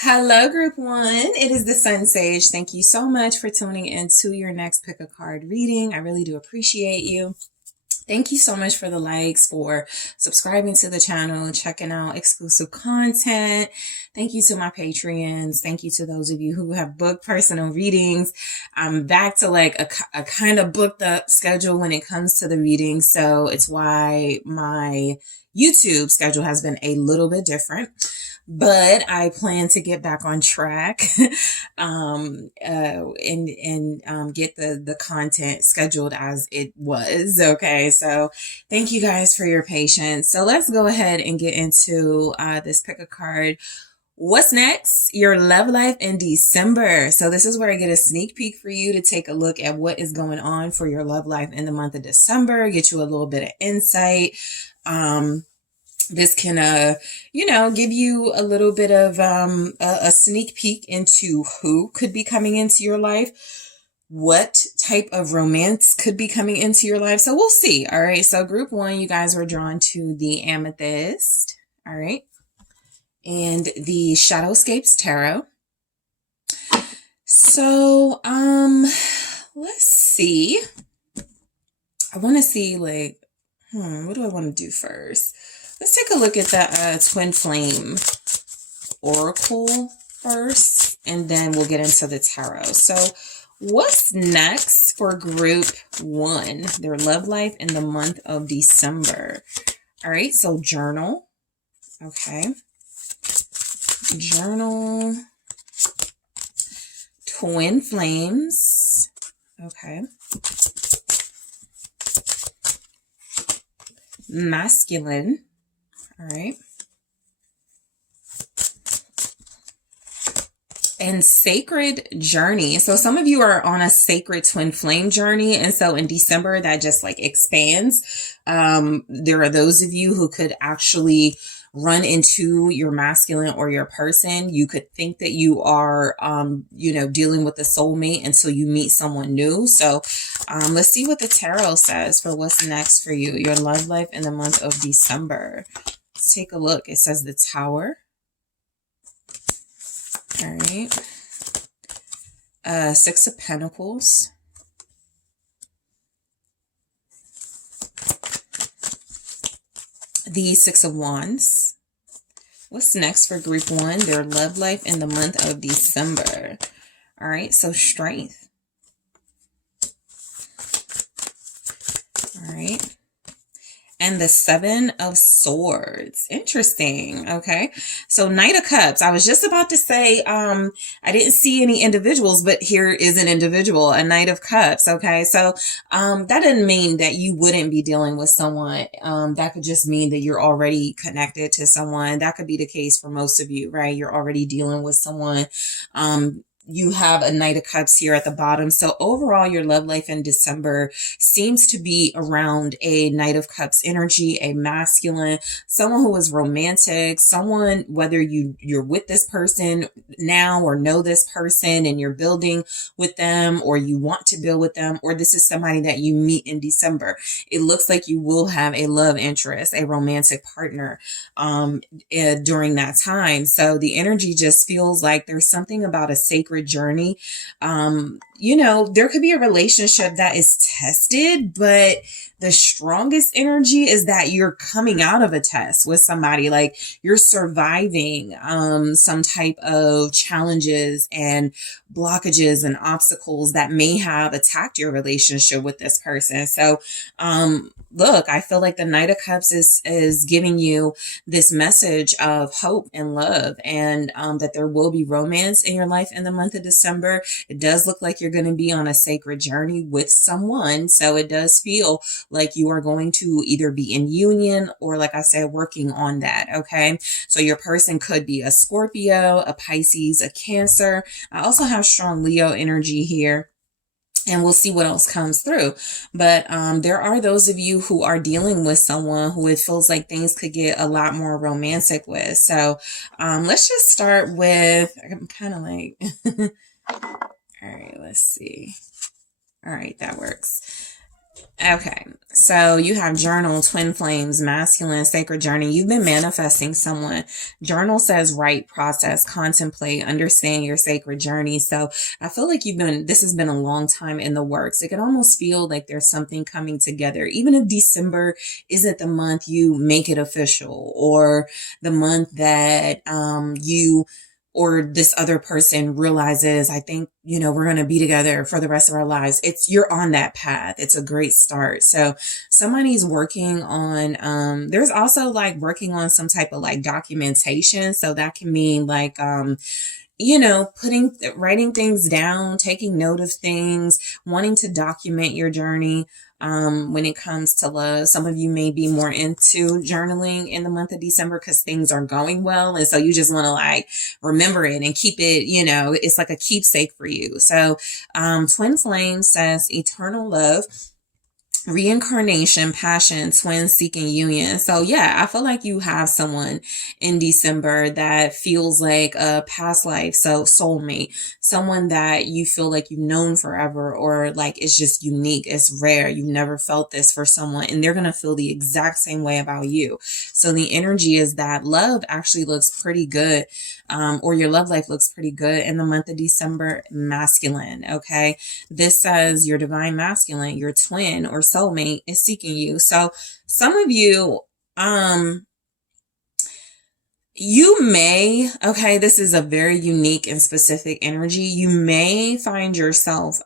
Hello, Group One. It is the SunSage. Thank you so much for tuning in to your next pick a card reading. I really do appreciate you. Thank you so much for the likes, for subscribing to the channel, checking out exclusive content. Thank you to my Patreons. Thank you to those of you who have booked personal readings. I'm back to like a kind of booked up schedule when it comes to the readings. So it's why my YouTube schedule has been a little bit different. But I plan to get back on track and get the content scheduled as it was. Okay, so thank you guys for your patience. So let's go ahead and get into this pick a card. What's next? Your love life in December. So this is where I get a sneak peek for you to take a look at what is going on for your love life in the month of December, get you a little bit of insight. This can, give you a little bit of a sneak peek into who could be coming into your life, what type of romance could be coming into your life. So we'll see. All right. So Group One, you guys were drawn to the Amethyst. All right. And the Shadowscapes Tarot. So, let's see. I want to see what do I want to do first? Let's take a look at the Twin Flame Oracle first, and then we'll get into the tarot. So what's next for Group One, their love life in the month of December? All right, so journal. Okay. Journal. Twin Flames. Okay. Masculine. All right. And sacred journey. So some of you are on a sacred twin flame journey. And so in December, that just like expands. There are those of you who could actually run into your masculine or your person. You could think that you are, dealing with a soulmate until you meet someone new. So let's see what the tarot says for what's next for you, your love life in the month of December. Let's take a look. It says the Tower. All right. Six of Pentacles. The Six of Wands. What's next for Group One, their love life in the month of December? All right, so Strength. All right. And the Seven of Swords. Interesting. Okay. So Knight of Cups. I was just about to say, I didn't see any individuals, but here is an individual, a Knight of Cups. Okay. So, that doesn't mean that you wouldn't be dealing with someone. That could just mean that you're already connected to someone. That could be the case for most of you, right? You're already dealing with someone. You have a Knight of Cups here at the bottom. So overall, your love life in December seems to be around a Knight of Cups energy, a masculine, someone who is romantic, someone, whether you're with this person now or know this person and you're building with them or you want to build with them, or this is somebody that you meet in December. It looks like you will have a love interest, a romantic partner during that time. So the energy just feels like there's something about a sacred journey. There could be a relationship that is tested, but the strongest energy is that you're coming out of a test with somebody, like you're surviving some type of challenges and blockages and obstacles that may have attacked your relationship with this person. So look, I feel like the Knight of Cups is giving you this message of hope and love, and that there will be romance in your life in the month of December. It does look like you're going to be on a sacred journey with someone. So it does feel like you are going to either be in union or, like I said, working on that. Okay. So your person could be a Scorpio, a Pisces, a Cancer. I also have strong Leo energy here. And we'll see what else comes through. But there are those of you who are dealing with someone who it feels like things could get a lot more romantic with. So let's just start with, I'm kind of like, all right, let's see. All right, that works. Okay, so you have journal, twin flames, masculine, sacred journey. You've been manifesting someone. Journal says write, process, contemplate, understand your sacred journey. So I feel like this has been a long time in the works. It can almost feel like there's something coming together. Even if December isn't the month you make it official, or the month that you or this other person realizes, I think, we're going to be together for the rest of our lives. You're on that path. It's a great start. So somebody's working on, there's also like working on some type of like documentation. So that can mean like, writing things down, taking note of things, wanting to document your journey. When it comes to love, some of you may be more into journaling in the month of December because things are going well. And so you just want to like remember it and keep it, it's like a keepsake for you. So, Twin Flame says eternal love, reincarnation, passion, twin seeking union. So yeah, I feel like you have someone in December that feels like a past life, so soulmate, someone that you feel like you've known forever, or like it's just unique, it's rare, you've never felt this for someone, and they're gonna feel the exact same way about you. So the energy is that love actually looks pretty good, or your love life looks pretty good in the month of December. Masculine, okay? This says your divine masculine, your twin or soulmate is seeking you. So some of you, you may, okay, this is a very unique and specific energy. You may find yourself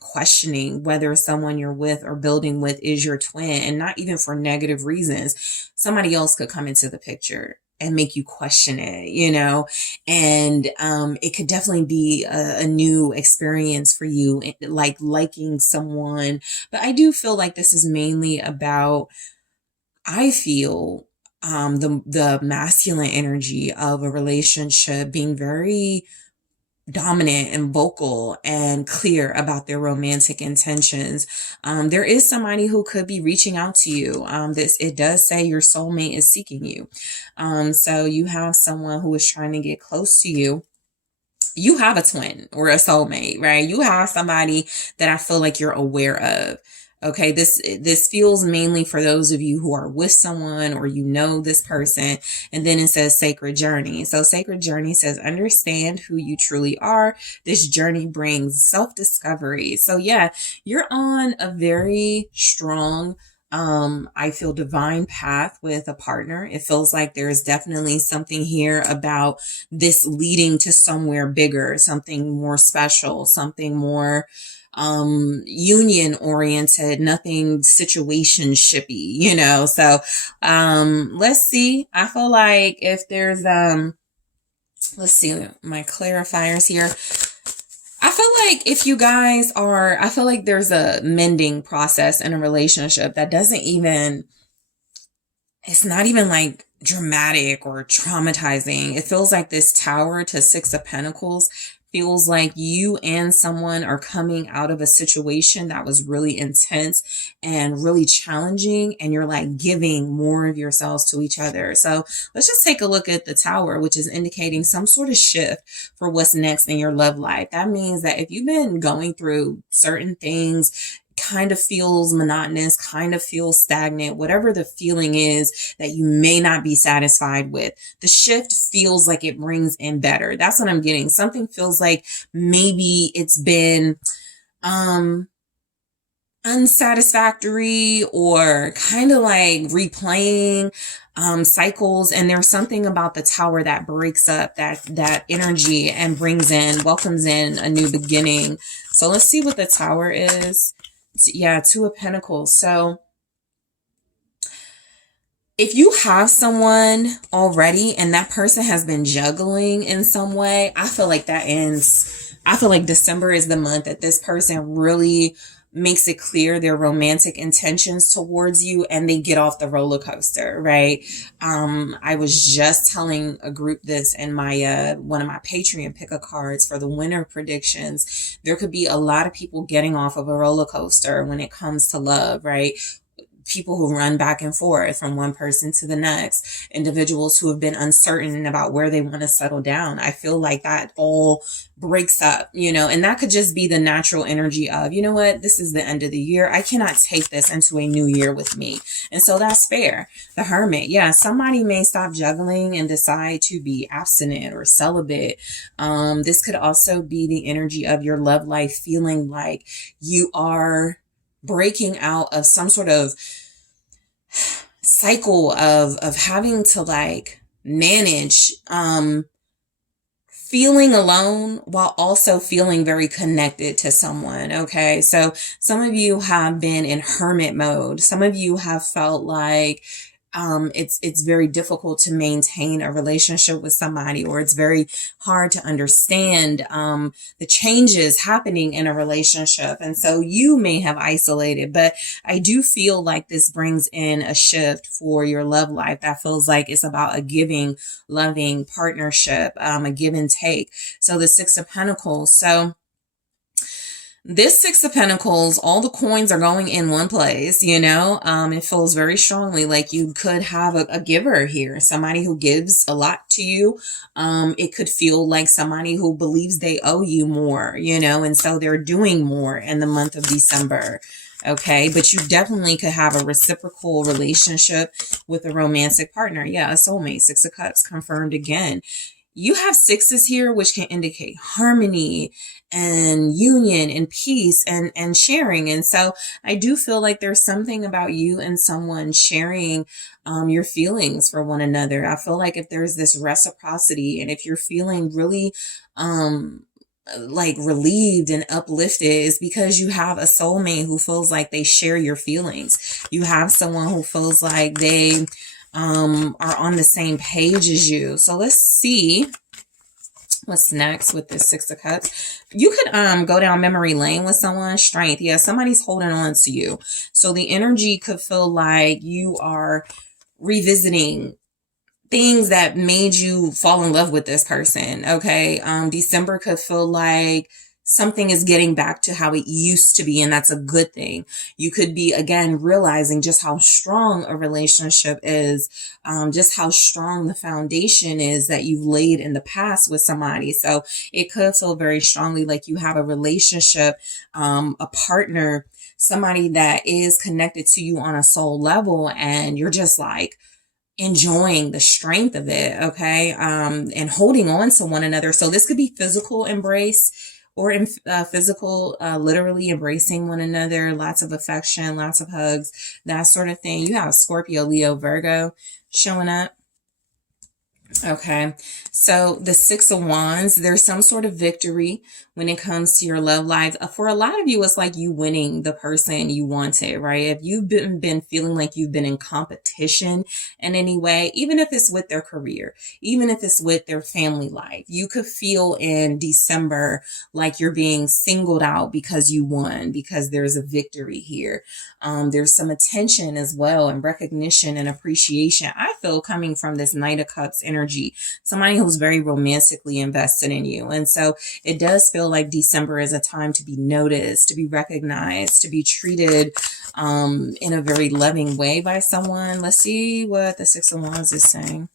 questioning whether someone you're with or building with is your twin, and not even for negative reasons. Somebody else could come into the picture and make you question it, and it could definitely be a new experience for you, like liking someone. But I do feel like this is mainly about, I feel, the masculine energy of a relationship being very dominant and vocal and clear about their romantic intentions. There is somebody who could be reaching out to you. It does say your soulmate is seeking you. So you have someone who is trying to get close to you. You have a twin or a soulmate, right? You have somebody that I feel like you're aware of. Okay, this feels mainly for those of you who are with someone or this person. And then it says sacred journey. So sacred journey says understand who you truly are. This journey brings self-discovery. So yeah, you're on a very strong, I feel, divine path with a partner. It feels like there's definitely something here about this leading to somewhere bigger, something more special, something more union oriented, nothing situationshipy, so let's see. I feel like if there's let's see my clarifiers here. I feel like if you guys are, I feel like there's a mending process in a relationship that it's not even like dramatic or traumatizing. It feels like this Tower to Six of Pentacles feels like you and someone are coming out of a situation that was really intense and really challenging, and you're like giving more of yourselves to each other. So let's just take a look at the Tower, which is indicating some sort of shift for what's next in your love life. That means that if you've been going through certain things, kind of feels monotonous, kind of feels stagnant, whatever the feeling is that you may not be satisfied with, the shift feels like it brings in better. That's what I'm getting. Something feels like maybe it's been unsatisfactory, or kind of like replaying cycles, and there's something about the Tower that breaks up that energy and welcomes in a new beginning. So let's see what the Tower is. Yeah, Two of Pentacles. So if you have someone already and that person has been juggling in some way, I feel like that ends. I feel like December is the month that this person really makes it clear their romantic intentions towards you, and they get off the roller coaster, right? I was just telling a group this in my one of my Patreon pick a cards for the winter predictions. There could be a lot of people getting off of a roller coaster when it comes to love, right? people who run back and forth from one person to the next, individuals who have been uncertain about where they want to settle down. I feel like that all breaks up, and that could just be the natural energy of, you know what, this is the end of the year. I cannot take this into a new year with me. And so that's fair. The Hermit. Yeah, somebody may stop juggling and decide to be abstinent or celibate. This could also be the energy of your love life feeling like you are breaking out of some sort of cycle of having to like manage feeling alone while also feeling very connected to someone. Okay. So some of you have been in hermit mode. Some of you have felt like it's very difficult to maintain a relationship with somebody, or it's very hard to understand the changes happening in a relationship. And so you may have isolated, but I do feel like this brings in a shift for your love life that feels like it's about a giving, loving partnership, a give and take. So the Six of Pentacles. So this Six of Pentacles, all the coins are going in one place, it feels very strongly like you could have a giver here, somebody who gives a lot to you. It could feel like somebody who believes they owe you more, and so they're doing more in the month of December. Okay, but you definitely could have a reciprocal relationship with a romantic partner. Yeah, a soulmate. Six of Cups confirmed again. You have sixes here, which can indicate harmony and union and peace and sharing. And so I do feel like there's something about you and someone sharing your feelings for one another. I feel like if there's this reciprocity, and if you're feeling really like relieved and uplifted, is because you have a soulmate who feels like they share your feelings. You have someone who feels like they are on the same page as you. So let's see what's next with this Six of Cups. You could go down memory lane with someone. Strength. Yeah, somebody's holding on to you. So the energy could feel like you are revisiting things that made you fall in love with this person. Okay. December could feel like something is getting back to how it used to be, and that's a good thing. You could be, again, realizing just how strong a relationship is, just how strong the foundation is that you've laid in the past with somebody. So it could feel very strongly like you have a relationship, a partner, somebody that is connected to you on a soul level, and you're just like enjoying the strength of it. Okay. And holding on to one another. So this could be physical embrace, or in physical, literally embracing one another, lots of affection, lots of hugs, that sort of thing. You have Scorpio, Leo, Virgo showing up. Okay, so the Six of Wands, there's some sort of victory when it comes to your love life. For a lot of you, it's like you winning the person you wanted, right? If you've been feeling like you've been in competition in any way, even if it's with their career, even if it's with their family life, you could feel in December like you're being singled out because you won, because there's a victory here. There's some attention as well, and recognition and appreciation, I feel, coming from this Knight of Cups energy, somebody who's very romantically invested in you. And so it does feel like December is a time to be noticed, to be recognized, to be treated in a very loving way by someone. Let's see what the Six of Wands is saying.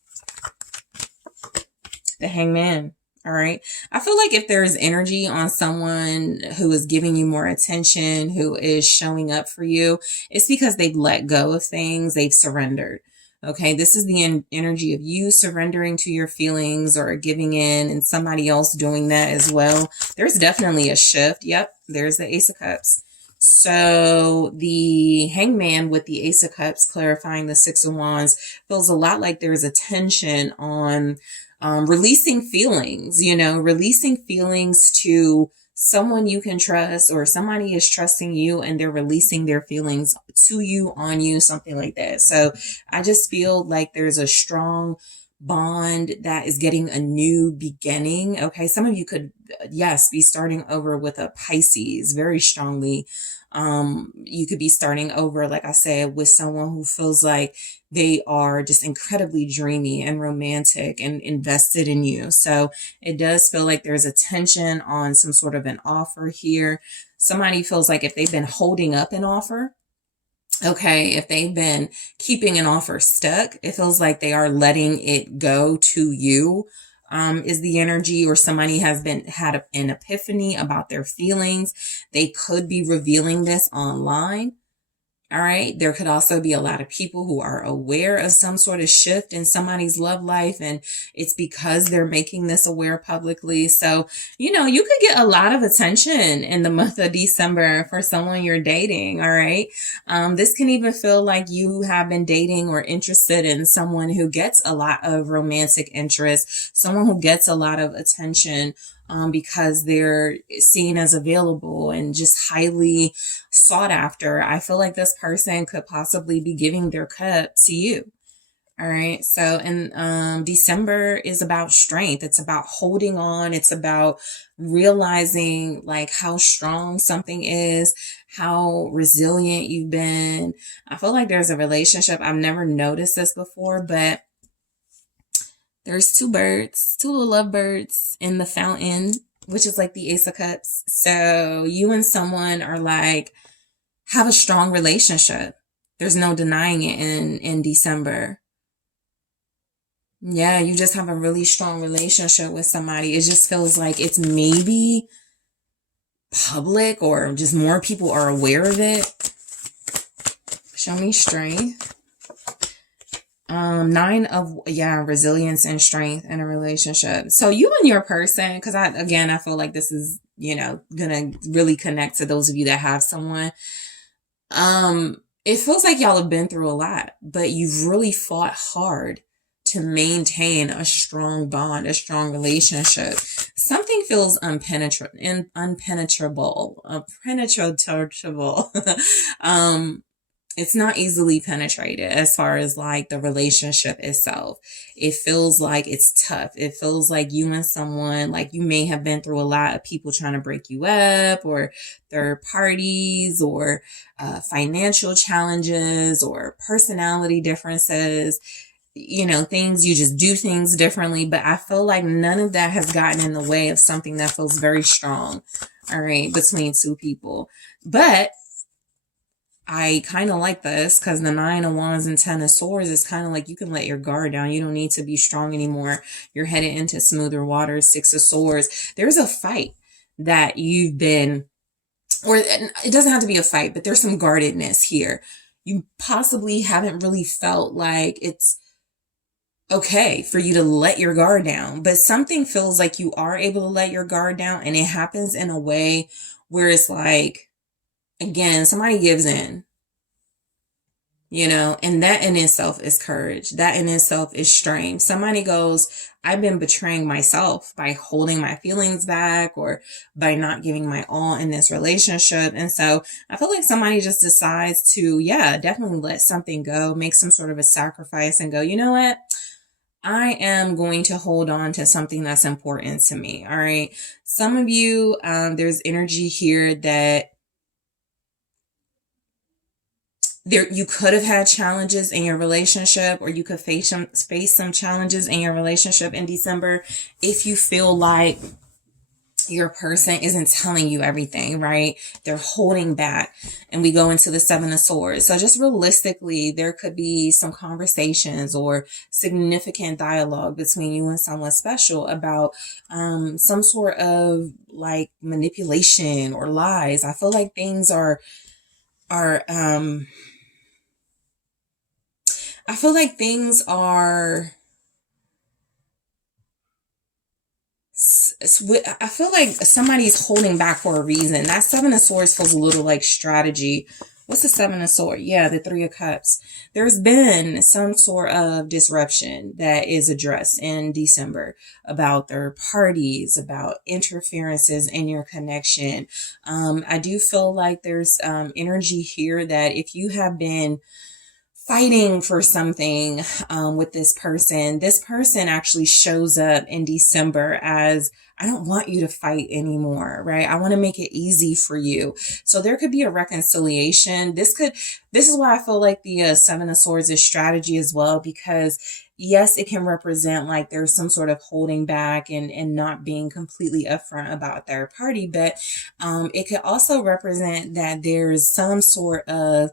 The Hangman. All right. I feel like if there's energy on someone who is giving you more attention, who is showing up for you, it's because they've let go of things, they've surrendered. Okay, this is the energy of you surrendering to your feelings or giving in, and somebody else doing that as well. There's definitely a shift. Yep, there's the Ace of Cups. So the Hangman with the Ace of Cups clarifying the Six of Wands feels a lot like there's a tension on releasing feelings, releasing feelings to someone you can trust, or somebody is trusting you and they're releasing their feelings to you, on you, something like that. So I just feel like there's a strong bond that is getting a new beginning. Okay. Some of you could, yes, be starting over with a Pisces very strongly. You could be starting over, like I said, with someone who feels like they are just incredibly dreamy and romantic and invested in you. So it does feel like there's a tension on some sort of an offer here. Somebody feels like if they've been holding up an offer, Okay, if they've been keeping an offer stuck, it feels like they are letting it go to you. Is the energy, or somebody has had an epiphany about their feelings. They could be revealing this online. All right. There could also be a lot of people who are aware of some sort of shift in somebody's love life, and it's because they're making this aware publicly. So, you could get a lot of attention in the month of December for someone you're dating. All right. This can even feel like you have been dating or interested in someone who gets a lot of romantic interest, someone who gets a lot of attention, because they're seen as available and just highly sought after. I feel like this person could possibly be giving their cup to you. All right. So, and December is about strength. It's about holding on. It's about realizing like how strong something is, how resilient you've been. I feel like there's a relationship. I've never noticed this before, but there's two little lovebirds in the fountain, which is like the Ace of Cups. So you and someone are like, have a strong relationship. There's no denying it in December. Yeah, you just have a really strong relationship with somebody. It just feels like it's maybe public, or just more people are aware of it. Show me strength. Resilience and strength in a relationship. So you and your person, because I feel like this is, gonna really connect to those of you that have someone. It feels like y'all have been through a lot, but you've really fought hard to maintain a strong bond, a strong relationship. Something feels impenetrable. It's not easily penetrated as far as like the relationship itself. It feels like it's tough. It feels like you and someone, like you may have been through a lot of people trying to break you up, or third parties, or financial challenges, or personality differences. Things, you just do things differently. But I feel like none of that has gotten in the way of something that feels very strong, all right, between two people. But I kind of like this, because the 9 of Wands and 10 of Swords is kind of like you can let your guard down. You don't need to be strong anymore. You're headed into smoother waters. 6 of Swords. There's a fight that you've been, or it doesn't have to be a fight, but there's some guardedness here. You possibly haven't really felt like it's okay for you to let your guard down, but something feels like you are able to let your guard down, and it happens in a way where it's like, again, somebody gives in, and that in itself is courage. That in itself is strength. Somebody goes, I've been betraying myself by holding my feelings back, or by not giving my all in this relationship. And so I feel like somebody just decides to, definitely let something go, make some sort of a sacrifice, and go, you know what? I am going to hold on to something that's important to me. All right. Some of you, there's energy here that you could have had challenges in your relationship, or you could face some challenges in your relationship in December if you feel like your person isn't telling you everything, right? They're holding back. And we go into the 7 of Swords. So just realistically, there could be some conversations or significant dialogue between you and someone special about some sort of like manipulation or lies. I feel like things are I feel like things are, I feel like somebody's holding back for a reason. That 7 of Swords feels a little like strategy. What's the 7 of Swords? Yeah, the 3 of Cups. There's been some sort of disruption that is addressed in December about third parties, about interferences in your connection. I do feel like there's energy here that if you have been fighting for something with this person actually shows up in December as, I don't want you to fight anymore, right? I want to make it easy for you. So there could be a reconciliation. This is why I feel like the 7 of Swords is strategy as well, because yes, it can represent like there's some sort of holding back and not being completely upfront about third party, but it could also represent that there's some sort of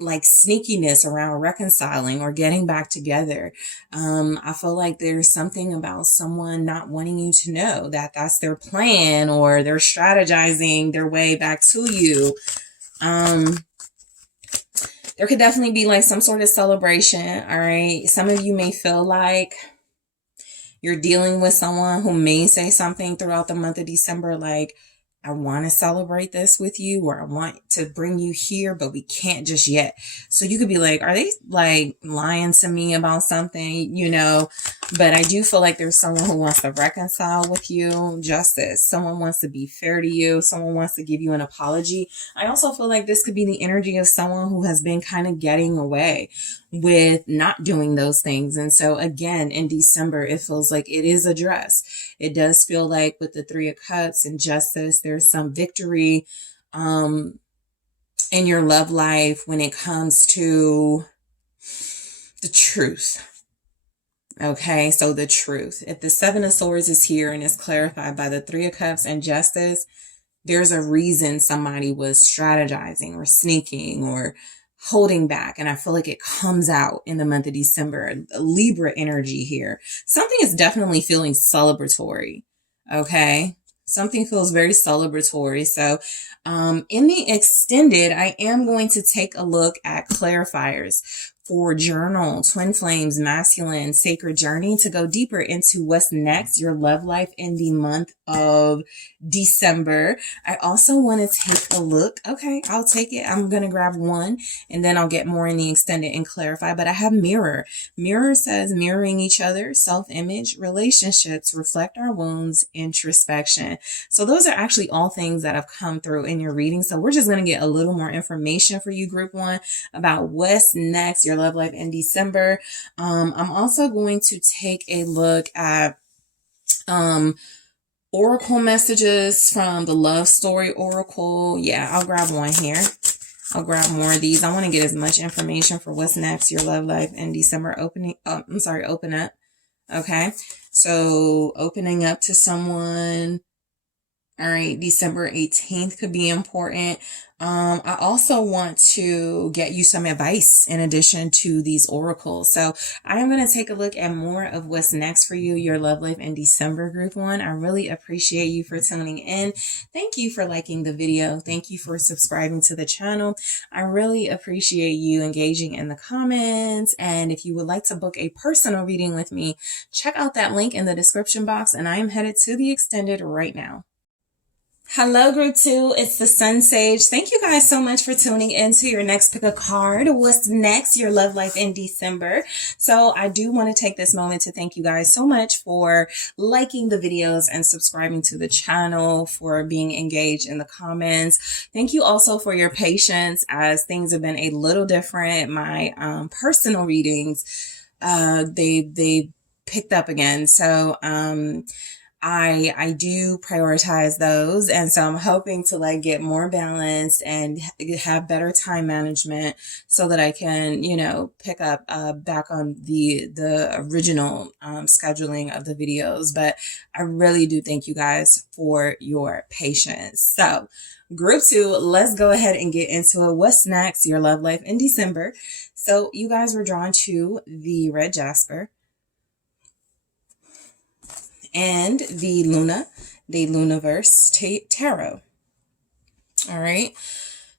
like sneakiness around reconciling or getting back together. I feel like there's something about someone not wanting you to know that that's their plan, or they're strategizing their way back to you. There could definitely be like some sort of celebration. All right. Some of you may feel like you're dealing with someone who may say something throughout the month of December, like, I want to celebrate this with you, or I want to bring you here, but we can't just yet. So you could be like, are they like lying to me about something, you know? But I do feel like there's someone who wants to reconcile with you, justice. Someone wants to be fair to you. Someone wants to give you an apology. I also feel like this could be the energy of someone who has been kind of getting away with not doing those things. And so again, in December, it feels like it is addressed. It does feel like with the Three of Cups and justice, there's some victory in your love life when it comes to the truth. Okay, so the truth. If the Seven of Swords is here and is clarified by the Three of Cups and justice, there's a reason somebody was strategizing or sneaking or holding back. And I feel like it comes out in the month of December. Libra energy here. Something is definitely feeling celebratory. Okay. Something feels very celebratory. So in the extended, I am going to take a look at clarifiers for journal, twin flames, masculine, sacred journey, to go deeper into what's next, your love life in the month of December. I also want to take a look. Okay, I'll take it. I'm going to grab one and then I'll get more in the extended and clarify. But I have mirror. Mirror says mirroring each other, self-image, relationships, reflect our wounds, introspection. So those are actually all things that have come through in your reading. So we're just going to get a little more information for you, group one, about what's next, your love life in December. I'm also going to take a look at oracle messages from the Love Story Oracle. Yeah, I'll grab one here. I'll grab more of these. I want to get as much information for what's next, your love life in December. Open up. Okay. So opening up to someone. All right. December 18th could be important. I also want to get you some advice in addition to these oracles. So I'm going to take a look at more of what's next for you, your love life in December, group one. I really appreciate you for tuning in. Thank you for liking the video. Thank you for subscribing to the channel. I really appreciate you engaging in the comments. And if you would like to book a personal reading with me, check out that link in the description box. And I am headed to the extended right now. Hello, group two. It's the SunSage. Thank you guys so much for tuning in to your next pick a card. What's next? Your love life in December. So I do want to take this moment to thank you guys so much for liking the videos and subscribing to the channel, for being engaged in the comments. Thank you also for your patience as things have been a little different. My personal readings, they picked up again. So, I do prioritize those. And so I'm hoping to like get more balanced and have better time management so that I can, you know, pick up back on the original scheduling of the videos. But I really do thank you guys for your patience. So group two, let's go ahead and get into it. What's next? Your love life in December. So you guys were drawn to the red jasper and the Luniverse Tarot. All right.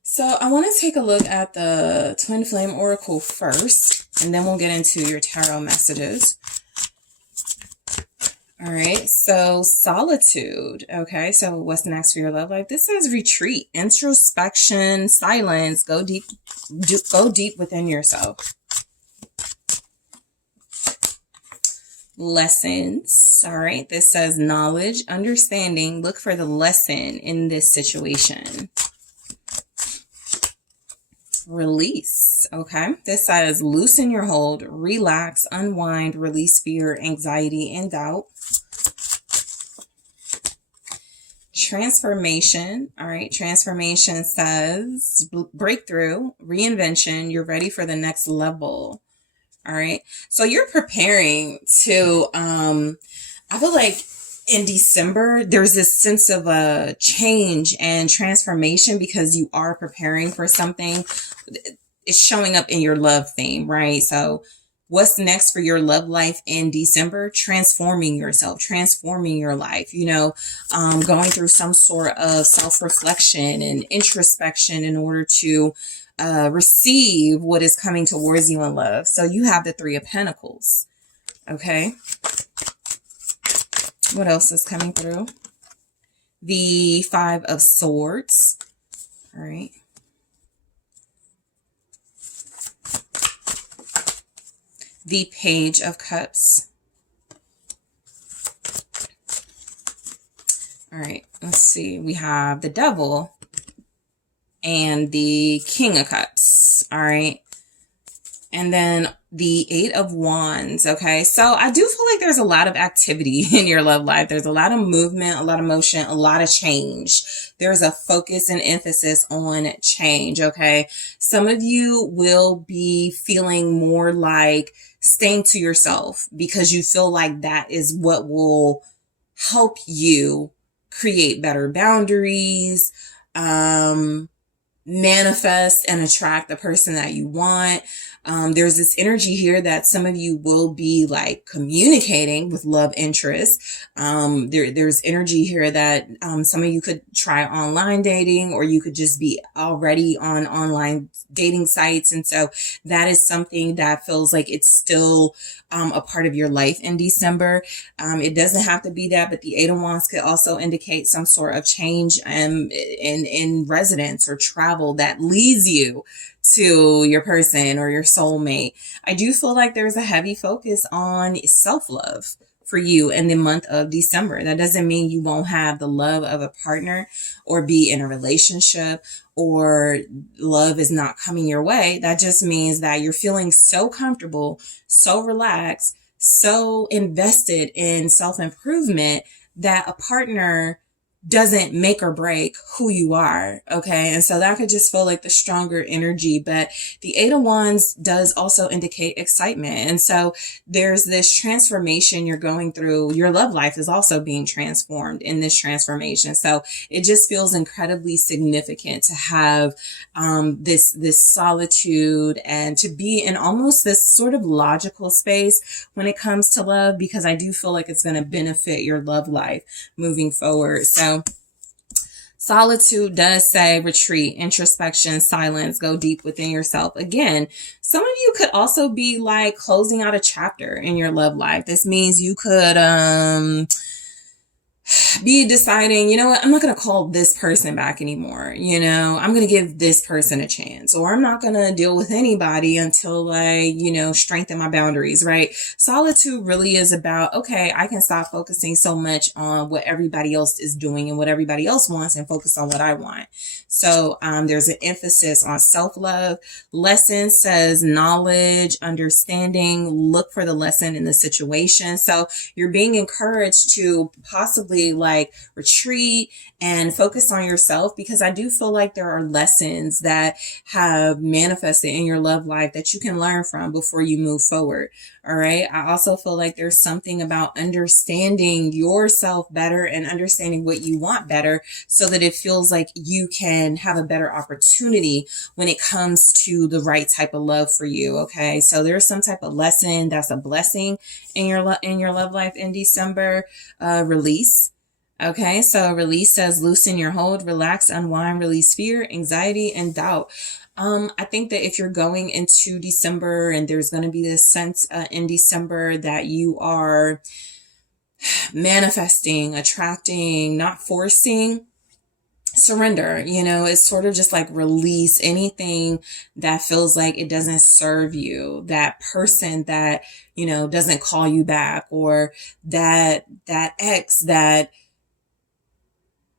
So I want to take a look at the Twin Flame Oracle first, and then we'll get into your tarot messages. All right. So solitude. Okay. So what's next for your love life? This says retreat, introspection, silence. Go deep within yourself. Lessons. All right. This says knowledge, understanding. Look for the lesson in this situation. Release. Okay. This says loosen your hold, relax, unwind, release fear, anxiety, and doubt. Transformation. All right. Transformation says breakthrough, reinvention. You're ready for the next level. All right. So you're preparing to, I feel like in December, there's this sense of a change and transformation because you are preparing for something. it's showing up in your love theme, right? So what's next for your love life in December? Transforming yourself, transforming your life, going through some sort of self-reflection and introspection in order to receive what is coming towards you in love. So you have the Three of Pentacles. Okay. What else is coming through? The Five of Swords. All right. The Page of Cups. All right, let's see. We have the Devil and the King of Cups. All right. And then the Eight of Wands. Okay. So I do feel like there's a lot of activity in your love life. There's a lot of movement, a lot of motion, a lot of change. There's a focus and emphasis on change. Okay. Some of you will be feeling more like staying to yourself because you feel like that is what will help you create better boundaries, manifest and attract the person that you want. There's this energy here that some of you will be like communicating with love interest. There's energy here that some of you could try online dating, or you could just be already on online dating sites. And so that is something that feels like it's still a part of your life in December. It doesn't have to be that, but the Eight of Wands could also indicate some sort of change in residence or travel that leads you to your person or your soulmate. I do feel like there's a heavy focus on self-love for you in the month of December. That doesn't mean you won't have the love of a partner or be in a relationship or love is not coming your way. That just means that you're feeling so comfortable, so relaxed, so invested in self-improvement that a partner doesn't make or break who you are. Okay. And so that could just feel like the stronger energy, but the Eight of Wands does also indicate excitement. And so there's this transformation you're going through. Your love life is also being transformed in this transformation. So it just feels incredibly significant to have, this solitude and to be in almost this sort of logical space when it comes to love, because I do feel like it's going to benefit your love life moving forward. So solitude does say retreat, introspection, silence, go deep within yourself. Again, some of you could also be like closing out a chapter in your love life. This means you could be deciding, you know what, I'm not going to call this person back anymore. I'm going to give this person a chance, or I'm not going to deal with anybody until I, strengthen my boundaries, right? Solitude really is about, okay, I can stop focusing so much on what everybody else is doing and what everybody else wants and focus on what I want. So, there's an emphasis on self-love. Lesson says knowledge, understanding, look for the lesson in the situation. So you're being encouraged to possibly like retreat and focus on yourself, because I do feel like there are lessons that have manifested in your love life that you can learn from before you move forward. All right. I also feel like there's something about understanding yourself better and understanding what you want better so that it feels like you can have a better opportunity when it comes to the right type of love for you. Okay. So there's some type of lesson that's a blessing in your love life in December. Release. Okay, so release says loosen your hold, relax, unwind, release fear, anxiety, and doubt. I think that if you're going into December and there's going to be this sense in December that you are manifesting, attracting, not forcing, surrender. It's sort of just like release anything that feels like it doesn't serve you, that person that, doesn't call you back, or that ex that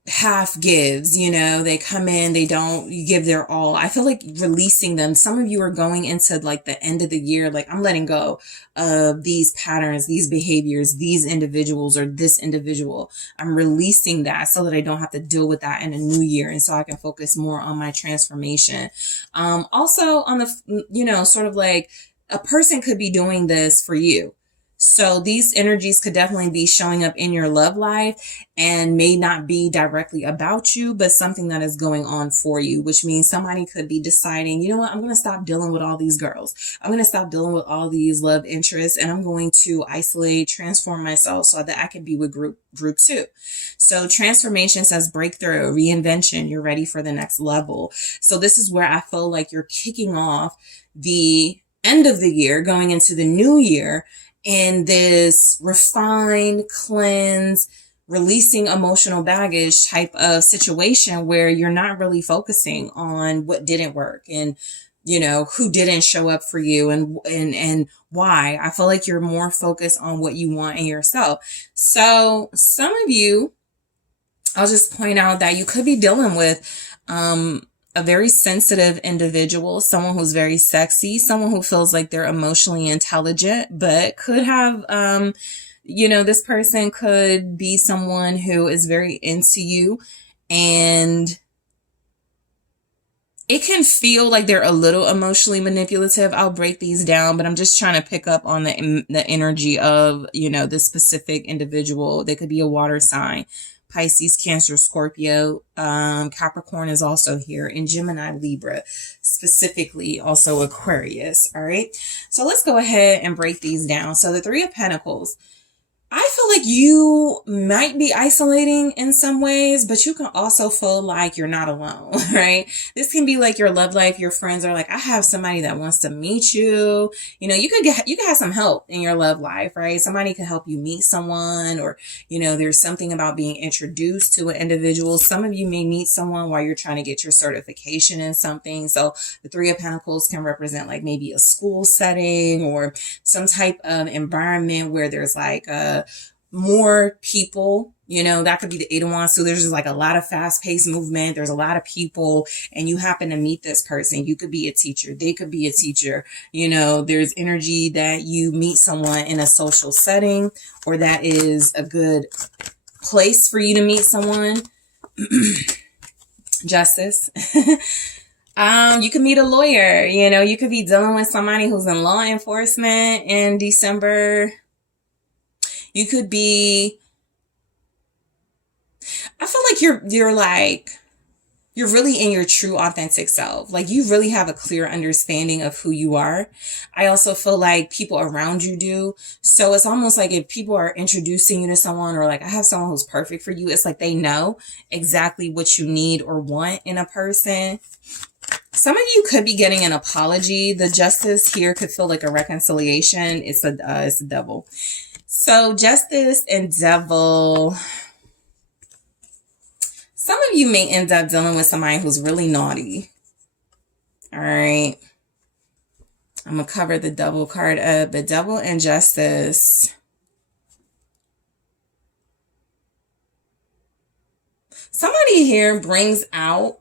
half gives, they come in, they don't give their all. I feel like releasing them. Some of you are going into like the end of the year, like I'm letting go of these patterns, these behaviors, these individuals, or this individual. I'm releasing that so that I don't have to deal with that in a new year. And so I can focus more on my transformation. Also on the, sort of like a person could be doing this for you. So these energies could definitely be showing up in your love life and may not be directly about you, but something that is going on for you, which means somebody could be deciding, you know what, I'm going to stop dealing with all these girls. I'm going to stop dealing with all these love interests, and I'm going to isolate, transform myself so that I can be with group two. So transformation says breakthrough, reinvention. You're ready for the next level. So this is where I feel like you're kicking off the end of the year, going into the new year, in this refine, cleanse, releasing emotional baggage type of situation where you're not really focusing on what didn't work and, you know, who didn't show up for you and why. I feel like you're more focused on what you want in yourself. So some of you, I'll just point out that you could be dealing with, a very sensitive individual, someone who's very sexy, someone who feels like they're emotionally intelligent, but could have, you know, this person could be someone who is very into you, and it can feel like they're a little emotionally manipulative. I'll break these down, but I'm just trying to pick up on the energy of, you know, this specific individual. They could be a water sign. Pisces, Cancer, Scorpio, Capricorn is also here, and Gemini, Libra, specifically also Aquarius. All right. So let's go ahead and break these down. So the Three of Pentacles, I feel like you might be isolating in some ways, but you can also feel like you're not alone, right? This can be like your love life. Your friends are like, I have somebody that wants to meet you. You know, you could have some help in your love life, right? Somebody could help you meet someone, or, you know, there's something about being introduced to an individual. Some of you may meet someone while you're trying to get your certification in something. So the Three of Pentacles can represent like maybe a school setting or some type of environment where there's like more people, you know, that could be the Eight of Wands. So there's just like a lot of fast paced movement. There's a lot of people, and you happen to meet this person. You could be a teacher. They could be a teacher. You know, there's energy that you meet someone in a social setting, or that is a good place for you to meet someone. Justice. You could meet a lawyer. You know, you could be dealing with somebody who's in law enforcement in December. You could be, I feel like you're really in your true authentic self. Like you really have a clear understanding of who you are. I also feel like people around you do. So it's almost like if people are introducing you to someone, or like I have someone who's perfect for you, it's like they know exactly what you need or want in a person. Some of you could be getting an apology. The Justice here could feel like a reconciliation. It's a Devil. So Justice and Devil. Some of you may end up dealing with somebody who's really naughty. All right. I'm going to cover the Devil card up. The Devil and Justice. Somebody here brings out...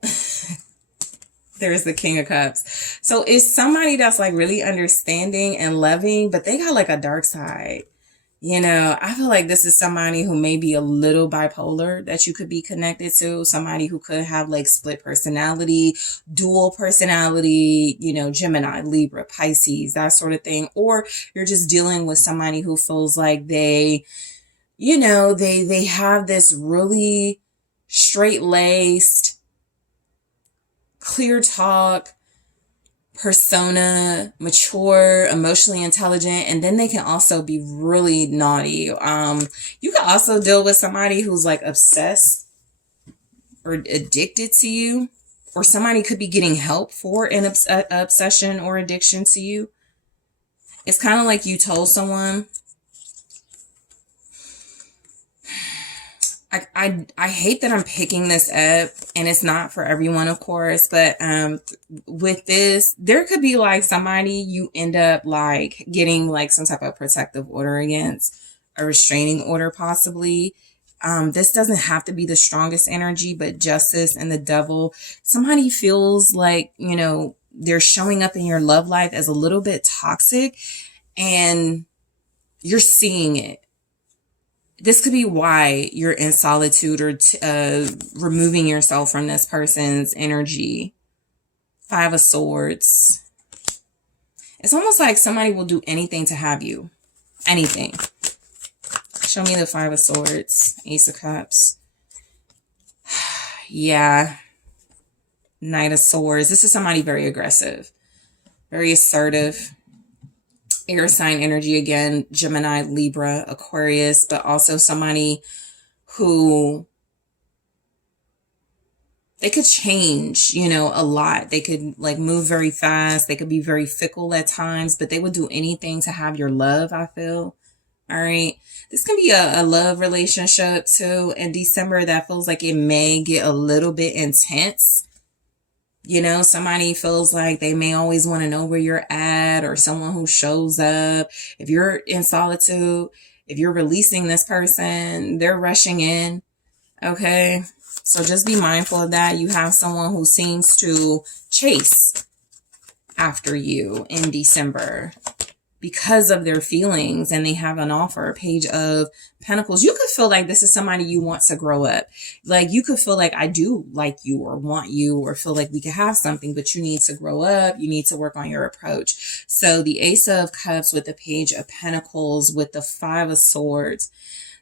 There's the King of Cups. So it's somebody that's like really understanding and loving, but they got like a dark side. You know, I feel like this is somebody who may be a little bipolar that you could be connected to. Somebody who could have like split personality, dual personality, you know, Gemini, Libra, Pisces, that sort of thing. Or you're just dealing with somebody who feels like they, you know, they have this really straight-laced, clear talk persona, mature, emotionally intelligent, and then they can also be really naughty. You could also deal with somebody who's like obsessed or addicted to you, or somebody could be getting help for an obsession or addiction to you. It's kind of like you told someone, I hate that I'm picking this up, and it's not for everyone, of course, but with this, there could be like somebody you end up like getting like some type of protective order against, a restraining order possibly. This doesn't have to be the strongest energy, but Justice and the Devil, somebody feels like, you know, they're showing up in your love life as a little bit toxic, and you're seeing it. This could be why you're in solitude or removing yourself from this person's energy. Five of Swords. It's almost like somebody will do anything to have you. anything. Show me the Five of Swords, Ace of Cups. Yeah. Knight of Swords. This is somebody very aggressive, very assertive. Air sign energy again, Gemini, Libra, Aquarius, but also somebody who they could change, you know, a lot. They could like move very fast. They could be very fickle at times, but they would do anything to have your love, I feel. All right. This can be a love relationship too in December that feels like it may get a little bit intense. You know, somebody feels like they may always want to know where you're at, or someone who shows up. If you're in solitude, if you're releasing this person, they're rushing in. Okay. So just be mindful of that. You have someone who seems to chase after you in December because of their feelings, and they have an offer. Page of Pentacles. You could feel like this is somebody you want to grow up. Like you could feel like I do like you or want you, or feel like we could have something, but you need to grow up. You need to work on your approach. So the Ace of Cups with the Page of Pentacles with the Five of Swords.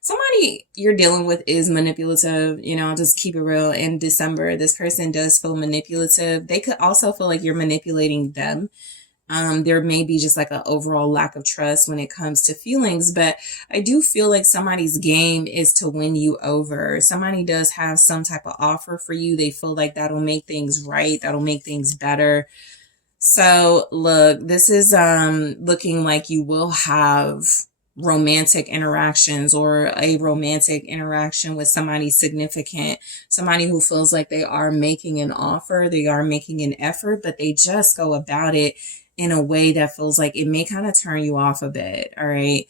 Somebody you're dealing with is manipulative. You know, I'll just keep it real. In December, this person does feel manipulative. They could also feel like you're manipulating them. There may be just like an overall lack of trust when it comes to feelings, but I do feel like somebody's game is to win you over. Somebody does have some type of offer for you. They feel like that'll make things right. That'll make things better. So look, this is looking like you will have romantic interactions, or a romantic interaction with somebody significant, somebody who feels like they are making an offer, they are making an effort, but they just go about it in a way that feels like it may kind of turn you off a bit. All right.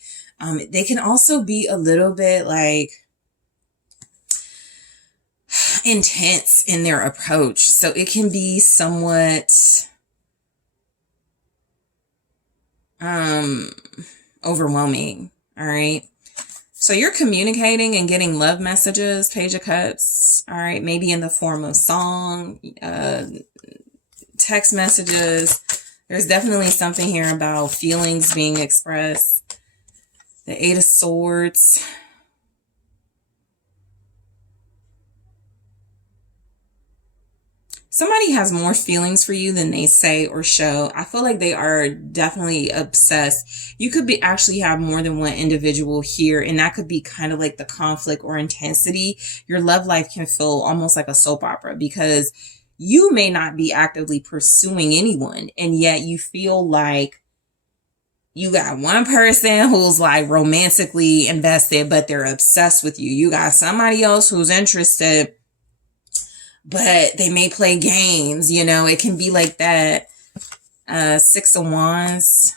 They can also be a little bit like intense in their approach. So it can be somewhat overwhelming. All right. So you're communicating and getting love messages, Page of Cups. All right. Maybe in the form of song, text messages. There's definitely something here about feelings being expressed. The Eight of Swords. Somebody has more feelings for you than they say or show. I feel like they are definitely obsessed. You could be actually have more than one individual here, and that could be kind of like the conflict or intensity. Your love life can feel almost like a soap opera, because you may not be actively pursuing anyone, and yet you feel like you got one person who's like romantically invested, but they're obsessed with you. You got somebody else who's interested, but they may play games. You know, it can be like that. Six of Wands.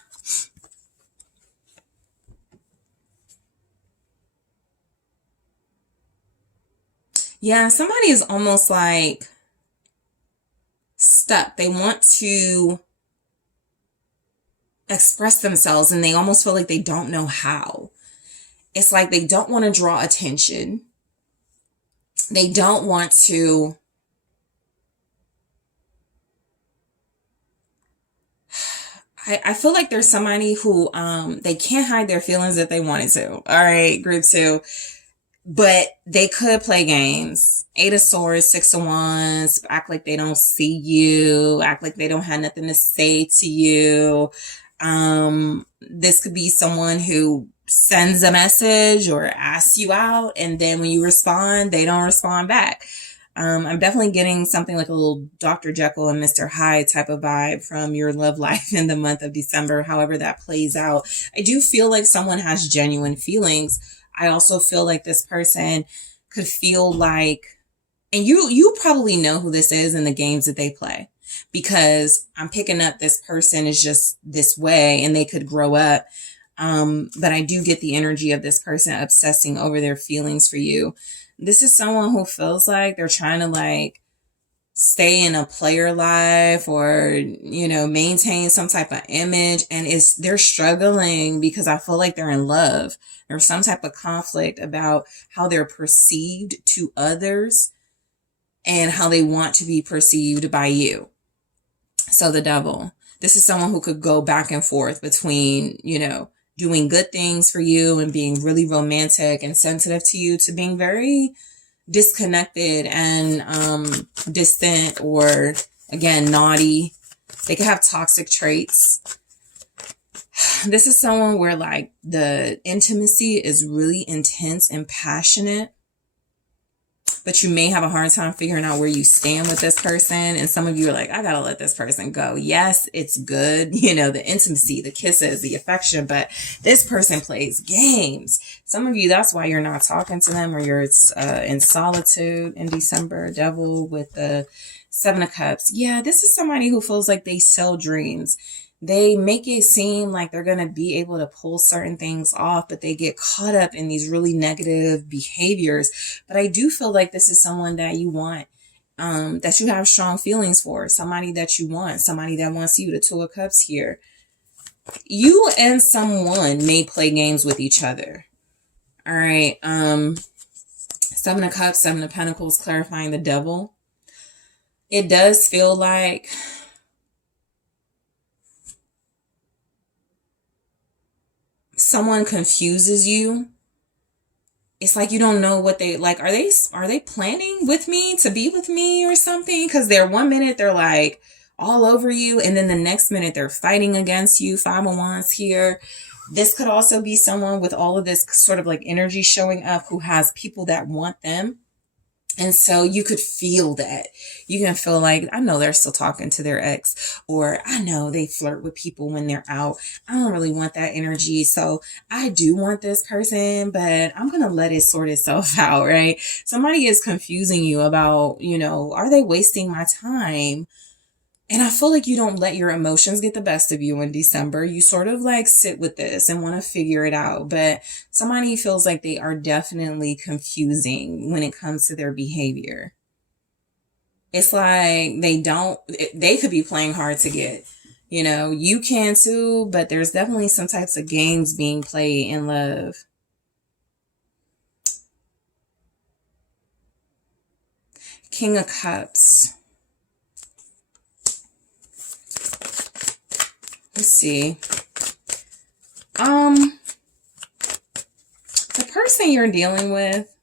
Yeah, somebody is almost like stuck. They want to express themselves, and they almost feel like they don't know how. It's like they don't want to draw attention. They don't want to I feel like there's somebody who they can't hide their feelings if they wanted to. All right, group 2. But they could play games. Eight of Swords, Six of Wands, act like they don't see you, act like they don't have nothing to say to you. This could be someone who sends a message or asks you out, and then when you respond, they don't respond back. I'm definitely getting something like a little Dr. Jekyll and Mr. Hyde type of vibe from your love life in the month of December, however that plays out. I do feel like someone has genuine feelings. I also feel like this person could feel like, and you probably know who this is and the games that they play, because I'm picking up this person is just this way and they could grow up. But I do get the energy of this person obsessing over their feelings for you. This is someone who feels like they're trying to like stay in a player life, or, you know, maintain some type of image, and they're struggling because I feel like they're in love. There's some type of conflict about how they're perceived to others and how they want to be perceived by you. So the Devil. This is someone who could go back and forth between, you know, doing good things for you and being really romantic and sensitive to you, to being very disconnected and distant, or again, naughty. They can have toxic traits. This is someone where like the intimacy is really intense and passionate, but you may have a hard time figuring out where you stand with this person. And some of you are like, I gotta let this person go. Yes, it's good, you know, the intimacy, the kisses, the affection, but this person plays games. Some of you, that's why you're not talking to them, or you're in solitude in December. Devil with the 7 of Cups. Yeah, this is somebody who feels like they sell dreams. They make it seem like they're going to be able to pull certain things off, but they get caught up in these really negative behaviors. But I do feel like this is someone that you want, that you have strong feelings for, somebody that you want, somebody that wants you. The 2 of Cups here. You and someone may play games with each other. All right. 7 of Cups, 7 of Pentacles, clarifying the Devil. It does feel like someone confuses you. It's like you don't know what they like. Are they planning with me to be with me or something? Because they're 1 minute they're like all over you, and then the next minute they're fighting against you. 5 of Wands here. This could also be someone with all of this sort of like energy showing up who has people that want them. And so you could feel that. You can feel like, I know they're still talking to their ex, or I know they flirt with people when they're out. I don't really want that energy. So I do want this person, but I'm going to let it sort itself out, right? Somebody is confusing you about, you know, are they wasting my time? And I feel like you don't let your emotions get the best of you in December. You sort of like sit with this and want to figure it out. But somebody feels like they are definitely confusing when it comes to their behavior. It's like they could be playing hard to get. You know, you can too, but there's definitely some types of games being played in love. King of Cups. Let's see. The person you're dealing with,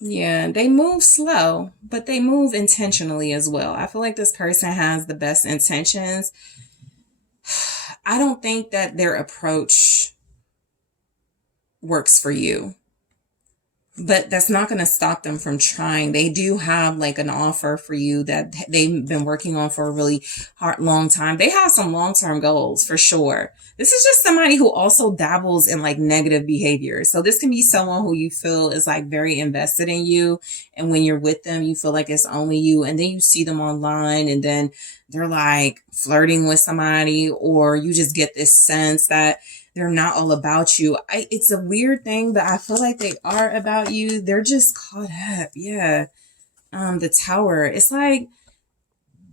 yeah, they move slow, but they move intentionally as well. I feel like this person has the best intentions. I don't think that their approach works for you, but that's not going to stop them from trying. They do have like an offer for you that they've been working on for a really long time. They have some long-term goals for sure. This is just somebody who also dabbles in like negative behavior. So this can be someone who you feel is like very invested in you. And when you're with them, you feel like it's only you. And then you see them online and then they're like flirting with somebody, or you just get this sense that they're not all about you. It's a weird thing, but I feel like they are about you. They're just caught up. Yeah. The Tower. It's like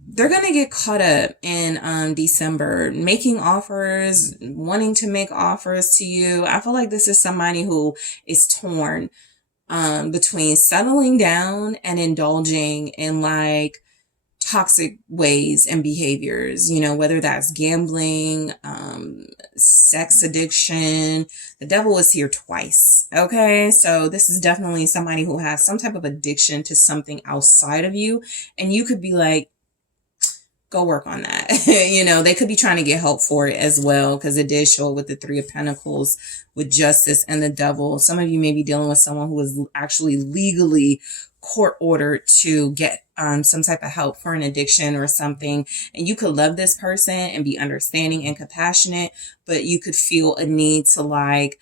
they're going to get caught up in December, making offers, wanting to make offers to you. I feel like this is somebody who is torn between settling down and indulging in like toxic ways and behaviors, you know, whether that's gambling, sex addiction. The Devil is here twice. Okay. So this is definitely somebody who has some type of addiction to something outside of you. And you could be like, go work on that. You know, they could be trying to get help for it as well, because it did show with the 3 of Pentacles, with Justice and the Devil. Some of you may be dealing with someone who is actually legally court ordered to get some type of help for an addiction or something. And you could love this person and be understanding and compassionate, but you could feel a need to like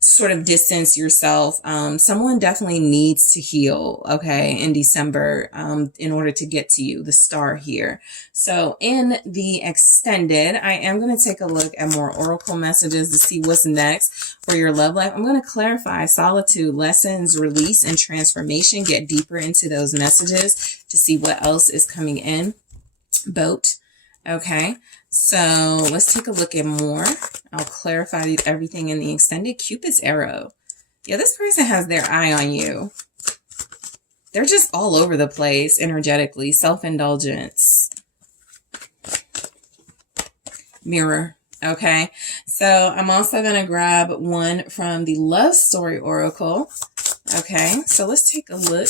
sort of distance yourself. Someone definitely needs to heal, okay, in December, in order to get to you, the Star here. So in the extended, I am going to take a look at more oracle messages to see what's next for your love life. I'm going to clarify solitude, lessons, release, and transformation, get deeper into those messages to see what else is coming in. Boat. Okay. So let's take a look at more. I'll clarify everything in the extended. Cupid's arrow. Yeah, this person has their eye on you. They're just all over the place energetically. Self-indulgence. Mirror. Okay. So I'm also going to grab one from the Love Story Oracle. Okay, so let's take a look.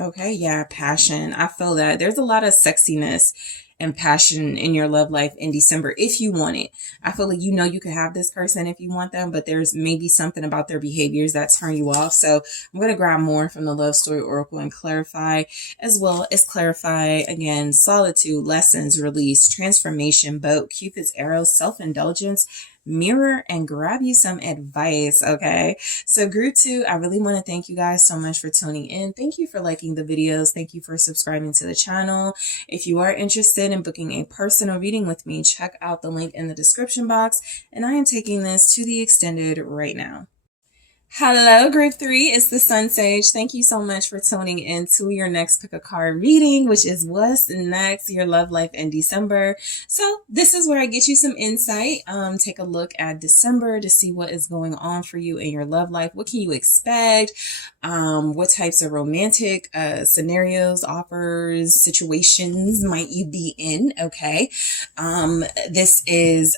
Okay, yeah, passion. I feel that there's a lot of sexiness and passion in your love life in December if you want it. I feel like you can have this person if you want them, but there's maybe something about their behaviors that turn you off. So I'm going to grab more from the Love Story Oracle and clarify, as well as clarify again, solitude, lessons, release, transformation, boat, Cupid's arrow, self-indulgence, mirror, and grab you some advice. Okay, so group 2, I really want to thank you guys so much for tuning in. Thank you for liking the videos. Thank you for subscribing to the channel. If you are interested in booking a personal reading with me, check out the link in the description box, and I am taking this to the extended right now. Hello, group 3. It's the SunSage. Thank you so much for tuning in to your next pick a card reading, which is what's next, your love life in December. So this is where I get you some insight. Take a look at December to see what is going on for you in your love life. What can you expect? What types of romantic scenarios, offers, situations might you be in? Okay. This is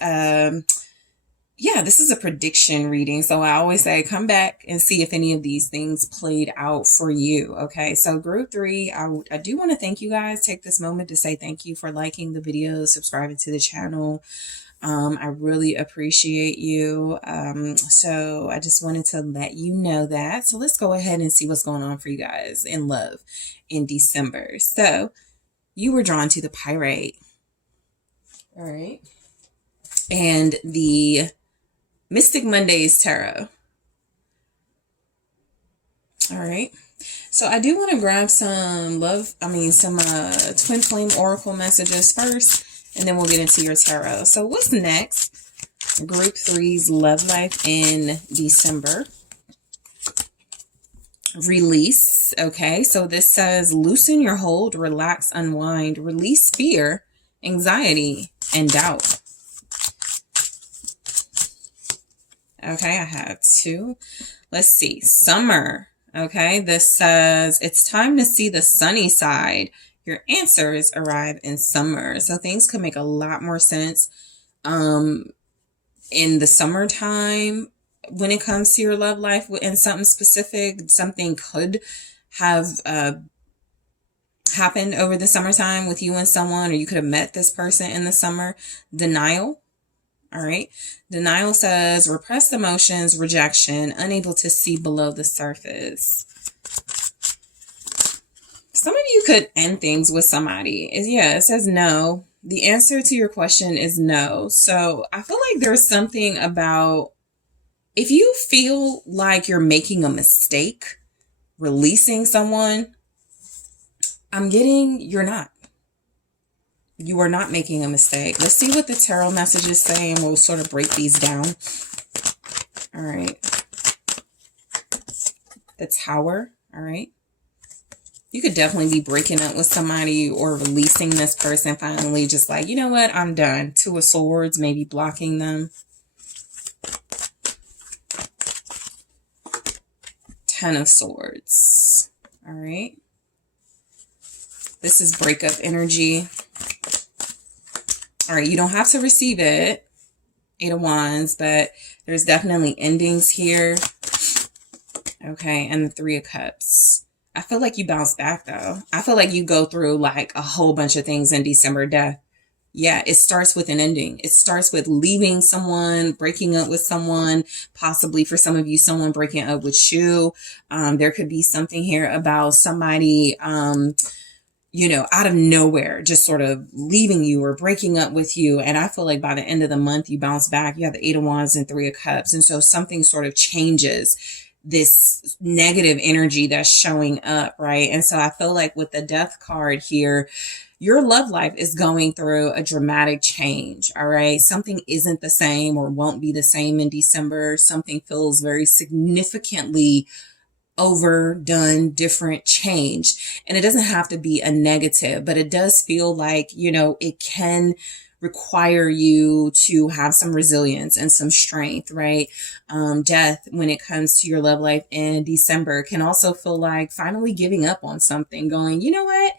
this is a prediction reading. So I always say, come back and see if any of these things played out for you. Okay. So group 3, I do want to thank you guys. Take this moment to say thank you for liking the videos, subscribing to the channel. I really appreciate you. So I just wanted to let you know that. So let's go ahead and see what's going on for you guys in love in December. So you were drawn to the Pirate. All right. And the Mystic Mondays Tarot. All right. So I do want to grab some twin flame oracle messages first, and then we'll get into your tarot. So what's next? Group 3's love life in December. Release. Okay. So this says loosen your hold, relax, unwind, release fear, anxiety, and doubt. Okay, I have 2. Let's see. Summer. Okay, this says it's time to see the sunny side. Your answers arrive in summer. So things could make a lot more sense in the summertime when it comes to your love life and something specific. Something could have happened over the summertime with you and someone, or you could have met this person in the summer. Denial. All right. Denial says repressed emotions, rejection, unable to see below the surface. Some of you could end things with somebody. It says no. The answer to your question is no. So I feel like there's something about if you feel like you're making a mistake releasing someone, I'm getting you're not. You are not making a mistake. Let's see what the tarot messages say, and we'll sort of break these down. All right. The Tower. All right. You could definitely be breaking up with somebody or releasing this person finally, just like, you know what, I'm done. 2 of Swords, maybe blocking them. 10 of Swords. All right. This is breakup energy. All right, you don't have to receive it. 8 of Wands, but there's definitely endings here. Okay, and the 3 of Cups. I feel like you bounce back, though. I feel like you go through like a whole bunch of things in December. Death. Yeah, it starts with an ending. It starts with leaving someone, breaking up with someone, possibly for some of you, someone breaking up with you. There could be something here about somebody out of nowhere, just sort of leaving you or breaking up with you. And I feel like by the end of the month, you bounce back. You have the 8 of Wands and 3 of Cups. And so something sort of changes this negative energy that's showing up, right? And so I feel like with the Death card here, your love life is going through a dramatic change, all right? Something isn't the same or won't be the same in December. Something feels very significantly overdone, different, change. And it doesn't have to be a negative, but it does feel like, it can require you to have some resilience and some strength, right? Death, when it comes to your love life in December, can also feel like finally giving up on something, going, you know what?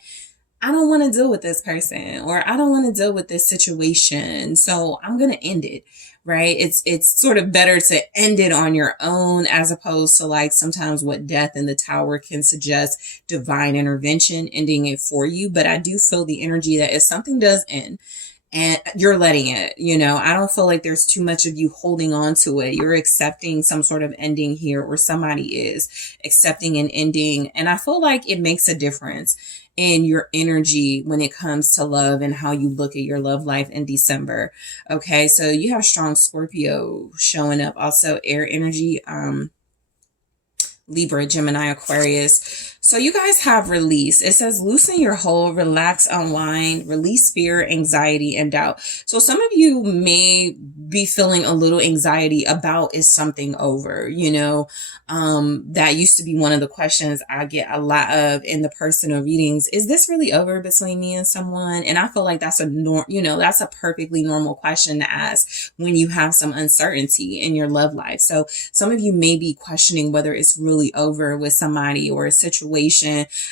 I don't want to deal with this person, or I don't want to deal with this situation, so I'm going to end it. Right? It's sort of better to end it on your own, as opposed to like sometimes what Death in the Tower can suggest, divine intervention, ending it for you. But I do feel the energy that if something does end, and you're letting it, I don't feel like there's too much of you holding on to it. You're accepting some sort of ending here, or somebody is accepting an ending. And I feel like it makes a difference in your energy when it comes to love and how you look at your love life in December. Okay. So you have strong Scorpio showing up, also air energy, Libra, Gemini, Aquarius. So you guys have release. It says loosen your hold, relax, unwind, release fear, anxiety, and doubt. So some of you may be feeling a little anxiety about, is something over, that used to be one of the questions I get a lot of in the personal readings. Is this really over between me and someone? And I feel like that's that's a perfectly normal question to ask when you have some uncertainty in your love life. So some of you may be questioning whether it's really over with somebody or a situation.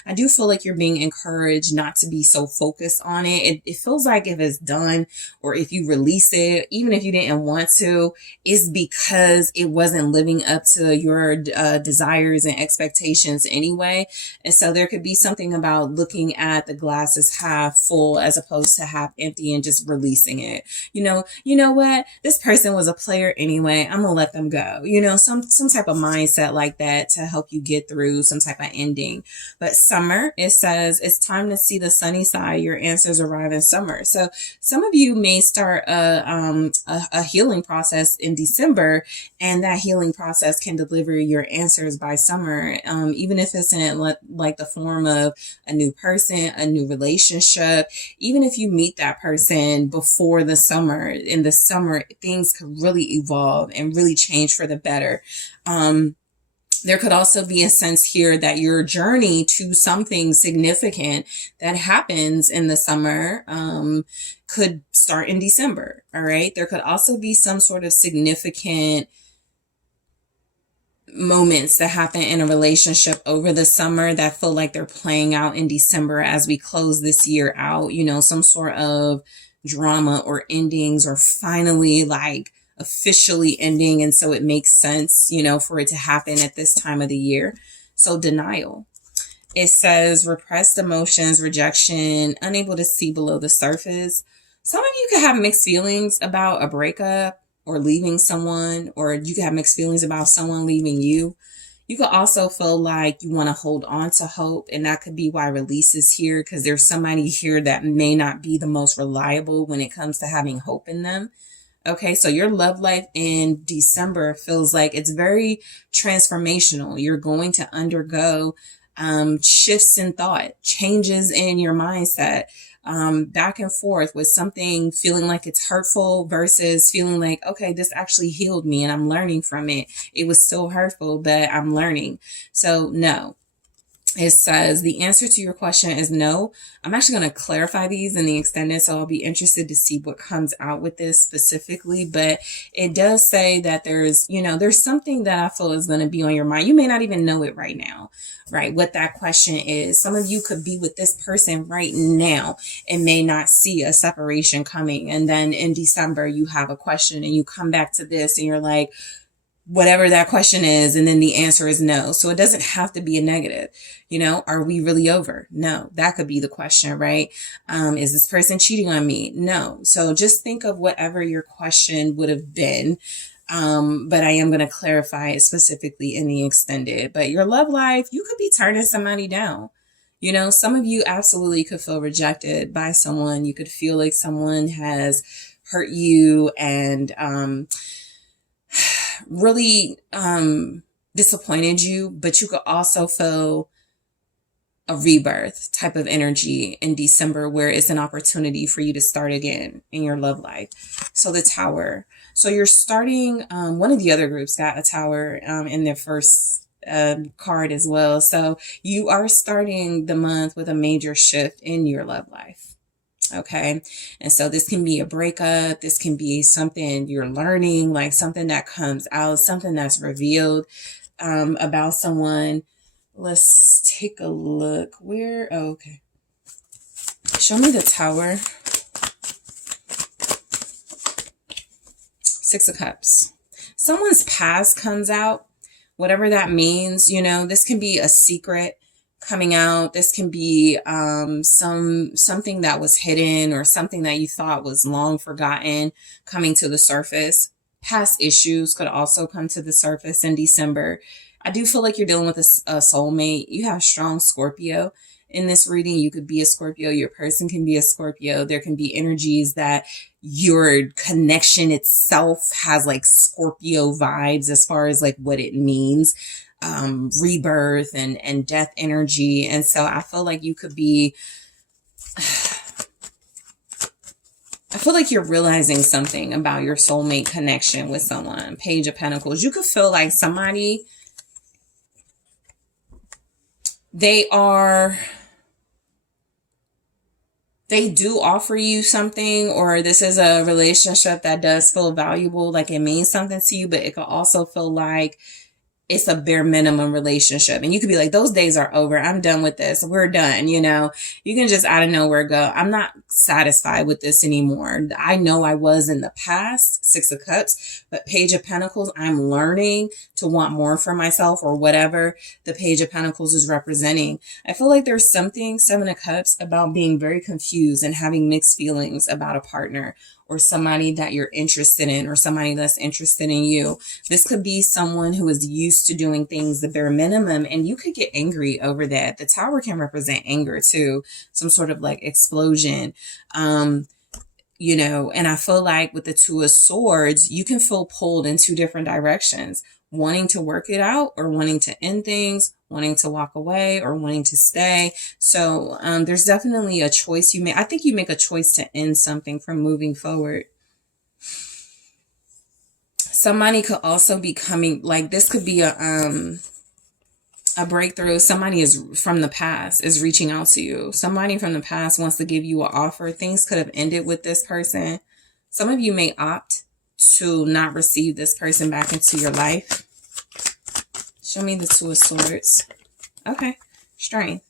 I do feel like you're being encouraged not to be so focused on it. It feels like if it's done, or if you release it, even if you didn't want to, it's because it wasn't living up to your desires and expectations anyway. And so there could be something about looking at the glass as half full as opposed to half empty, and just releasing it. You know what? This person was a player anyway. I'm gonna let them go. Some type of mindset like that to help you get through some type of ending. But summer, it says it's time to see the sunny side. Your answers arrive in summer. So some of you may start a healing process in December, and that healing process can deliver your answers by summer. Even if it's in like the form of a new person, a new relationship. Even if you meet that person before the summer, in the summer, things could really evolve and really change for the better. There could also be a sense here that your journey to something significant that happens in the summer could start in December. All right. There could also be some sort of significant moments that happen in a relationship over the summer that feel like they're playing out in December as we close this year out. Some sort of drama or endings, or finally like officially ending, and so it makes sense for it to happen at this time of the year. So denial, it says repressed emotions, rejection, unable to see below the surface. Some of you could have mixed feelings about a breakup or leaving someone, or you could have mixed feelings about someone leaving you. You could also feel like you want to hold on to hope, and that could be why release is here, because there's somebody here that may not be the most reliable when it comes to having hope in them. Okay, so your love life in December feels like it's very transformational. You're going to undergo shifts in thought, changes in your mindset, back and forth with something feeling like it's hurtful versus feeling like, okay, this actually healed me and I'm learning from it. It was still hurtful, but I'm learning. So no. It says the answer to your question is no. I'm actually going to clarify these in the extended, so I'll be interested to see what comes out with this specifically. But it does say that there's something that I feel is going to be on your mind. You may not even know it right now, right? What that question is. Some of you could be with this person right now and may not see a separation coming. And then in December, you have a question and you come back to this and you're like, whatever that question is, and then the answer is no. So it doesn't have to be a negative. Are we really over? No, that could be the question, right? Is this person cheating on me? No. So just think of whatever your question would have been. But I am going to clarify it specifically in the extended. But your love life, you could be turning somebody down. Some of you absolutely could feel rejected by someone. You could feel like someone has hurt you and, really disappointed you, but you could also feel a rebirth type of energy in December where it's an opportunity for you to start again in your love life. So the Tower. So you're starting, one of the other groups got a Tower in their first card as well. So you are starting the month with a major shift in your love life. Okay. And so this can be a breakup. This can be something you're learning, like something that comes out, something that's revealed about someone. Let's take a look. Okay. Show me the Tower. Six of Cups. Someone's past comes out, whatever that means. You know, this can be a secret coming out. This can be something that was hidden or something that you thought was long forgotten coming to the surface. Past issues could also come to the surface in December. I do feel like you're dealing with a soulmate. You have strong Scorpio in this reading. You could be a Scorpio. Your person can be a Scorpio. There can be energies that your connection itself has like Scorpio vibes as far as like what it means. Rebirth and death energy. And so I feel like you could be, I feel like you're realizing something about your soulmate connection with someone. Page of Pentacles. You could feel like somebody, they do offer you something, or this is a relationship that does feel valuable, like it means something to you, but it could also feel like it's a bare minimum relationship. And you could be like, those days are over. I'm done with this. We're done. You know, you can just out of nowhere go, I'm not satisfied with this anymore. I know I was in the past, Six of Cups, but Page of Pentacles, I'm learning to want more for myself, or whatever the Page of Pentacles is representing. I feel like there's something, Seven of Cups, about being very confused and having mixed feelings about a partner, or somebody that you're interested in, or somebody that's interested in you. This could be someone who is used to doing things the bare minimum, and you could get angry over that. The Tower can represent anger too, some sort of like explosion. You know, and I feel like with the Two of Swords, you can feel pulled in two different directions, wanting to work it out or wanting to end things, wanting to walk away or wanting to stay. So there's definitely a choice you make. I think you make a choice to end something from moving forward. Somebody could also be coming, like this could be a breakthrough. Somebody is from the past is reaching out to you. Somebody from the past wants to give you an offer. Things could have ended with this person. Some of you may opt to not receive this person back into your life. Show me the Two of Swords. Okay. Strength.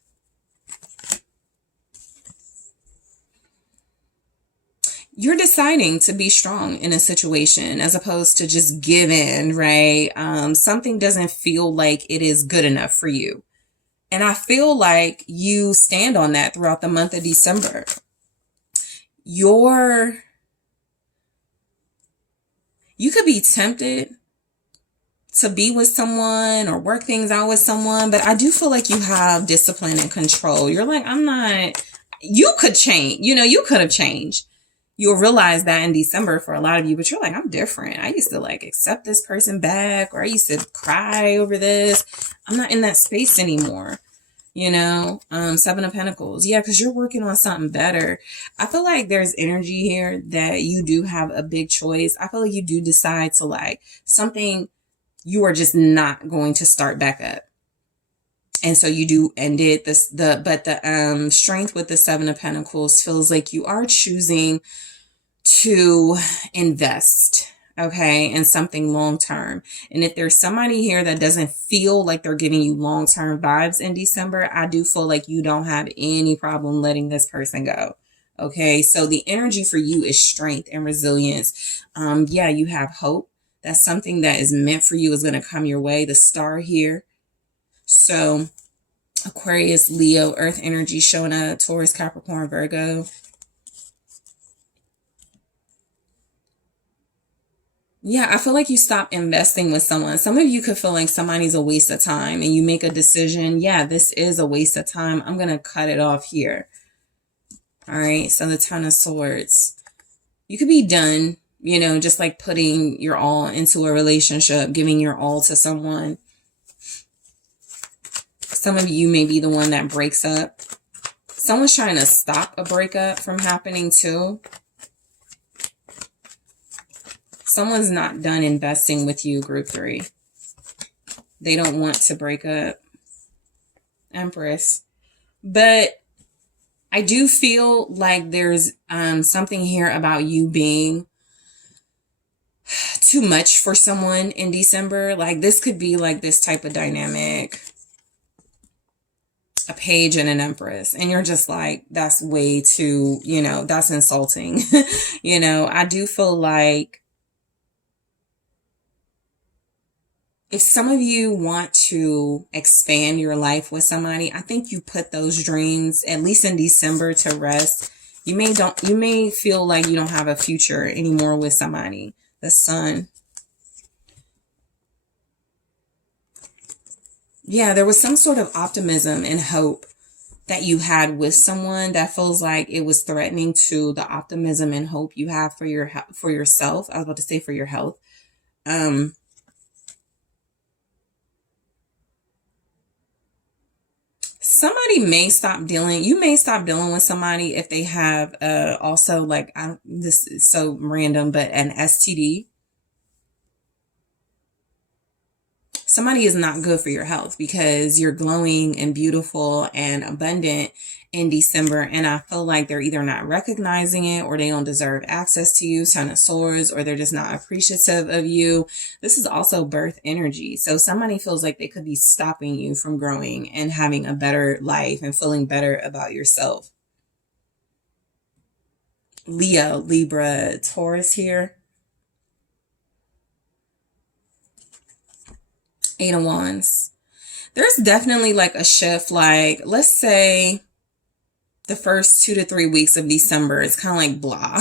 You're deciding to be strong in a situation as opposed to just give in, right? Something doesn't feel like it is good enough for you. And I feel like you stand on that throughout the month of December. You could be tempted to be with someone or work things out with someone, but I do feel like you have discipline and control. You're like, you could change, you know, you could have changed. You'll realize that in December for a lot of you, but you're like, I'm different. I used to like accept this person back, or I used to cry over this. I'm not in that space anymore. You know, Seven of Pentacles. Yeah, because you're working on something better. I feel like there's energy here that you do have a big choice. I feel like you do decide to like something you are just not going to start back up. And so you do end it. But the strength with the Seven of Pentacles feels like you are choosing to invest, okay, in something long term. And if there's somebody here that doesn't feel like they're giving you long term vibes in December, I do feel like you don't have any problem letting this person go. Okay, so the energy for you is strength and resilience. Yeah, you have hope that something that is meant for you is going to come your way. The star here. So Aquarius, Leo, Earth energy showing up, Taurus, Capricorn, Virgo. Yeah, I feel like you stop investing with someone. Some of you could feel like somebody's a waste of time and you make a decision. Yeah, this is a waste of time. I'm going to cut it off here. All right. So the Ten of Swords. You could be done, you know, just like putting your all into a relationship, giving your all to someone. Some of you may be the one that breaks up. Someone's trying to stop a breakup from happening too. Someone's not done investing with you, group 3. They don't want to break up. Empress. But I do feel like there's something here about you being too much for someone in December. Like this could be like this type of dynamic. a page and an empress, and you're just like, that's way too, that's insulting. I do feel like if some of you want to expand your life with somebody, I think you put those dreams, at least in December, to rest. You may feel like you don't have a future anymore with somebody. The Sun. Yeah, there was some sort of optimism and hope that you had with someone that feels like it was threatening to the optimism and hope you have for yourself. I was about to say for your health. You may stop dealing with somebody if they have also, like, this is so random, but an STD. Somebody is not good for your health because you're glowing and beautiful and abundant in December. And I feel like they're either not recognizing it, or they don't deserve access to you, Son of Swords, or they're just not appreciative of you. This is also birth energy. So somebody feels like they could be stopping you from growing and having a better life and feeling better about yourself. Leo, Libra, Taurus here. 8 of Wands. There's definitely like a shift. Like, let's say the first 2 to 3 weeks of December, it's kind of like blah.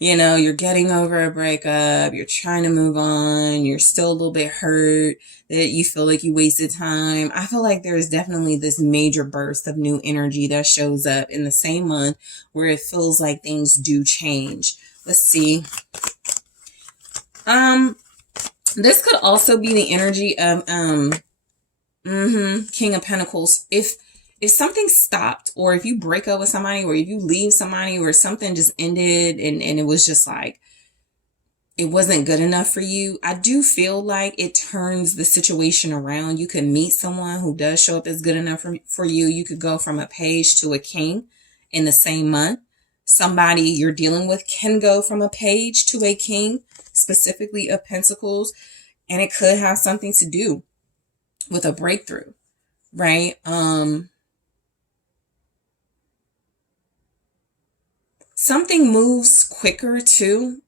You're getting over a breakup. You're trying to move on. You're still a little bit hurt that you feel like you wasted time. I feel like there's definitely this major burst of new energy that shows up in the same month where it feels like things do change. Let's see. This could also be the energy of King of Pentacles. If something stopped, or if you break up with somebody, or if you leave somebody, or something just ended and it was just like it wasn't good enough for you, I do feel like it turns the situation around. You could meet someone who does show up as good enough for you. You could go from a page to a king in the same month. Somebody you're dealing with can go from a page to a king, specifically of Pentacles, and it could have something to do with a breakthrough, right? Something moves quicker too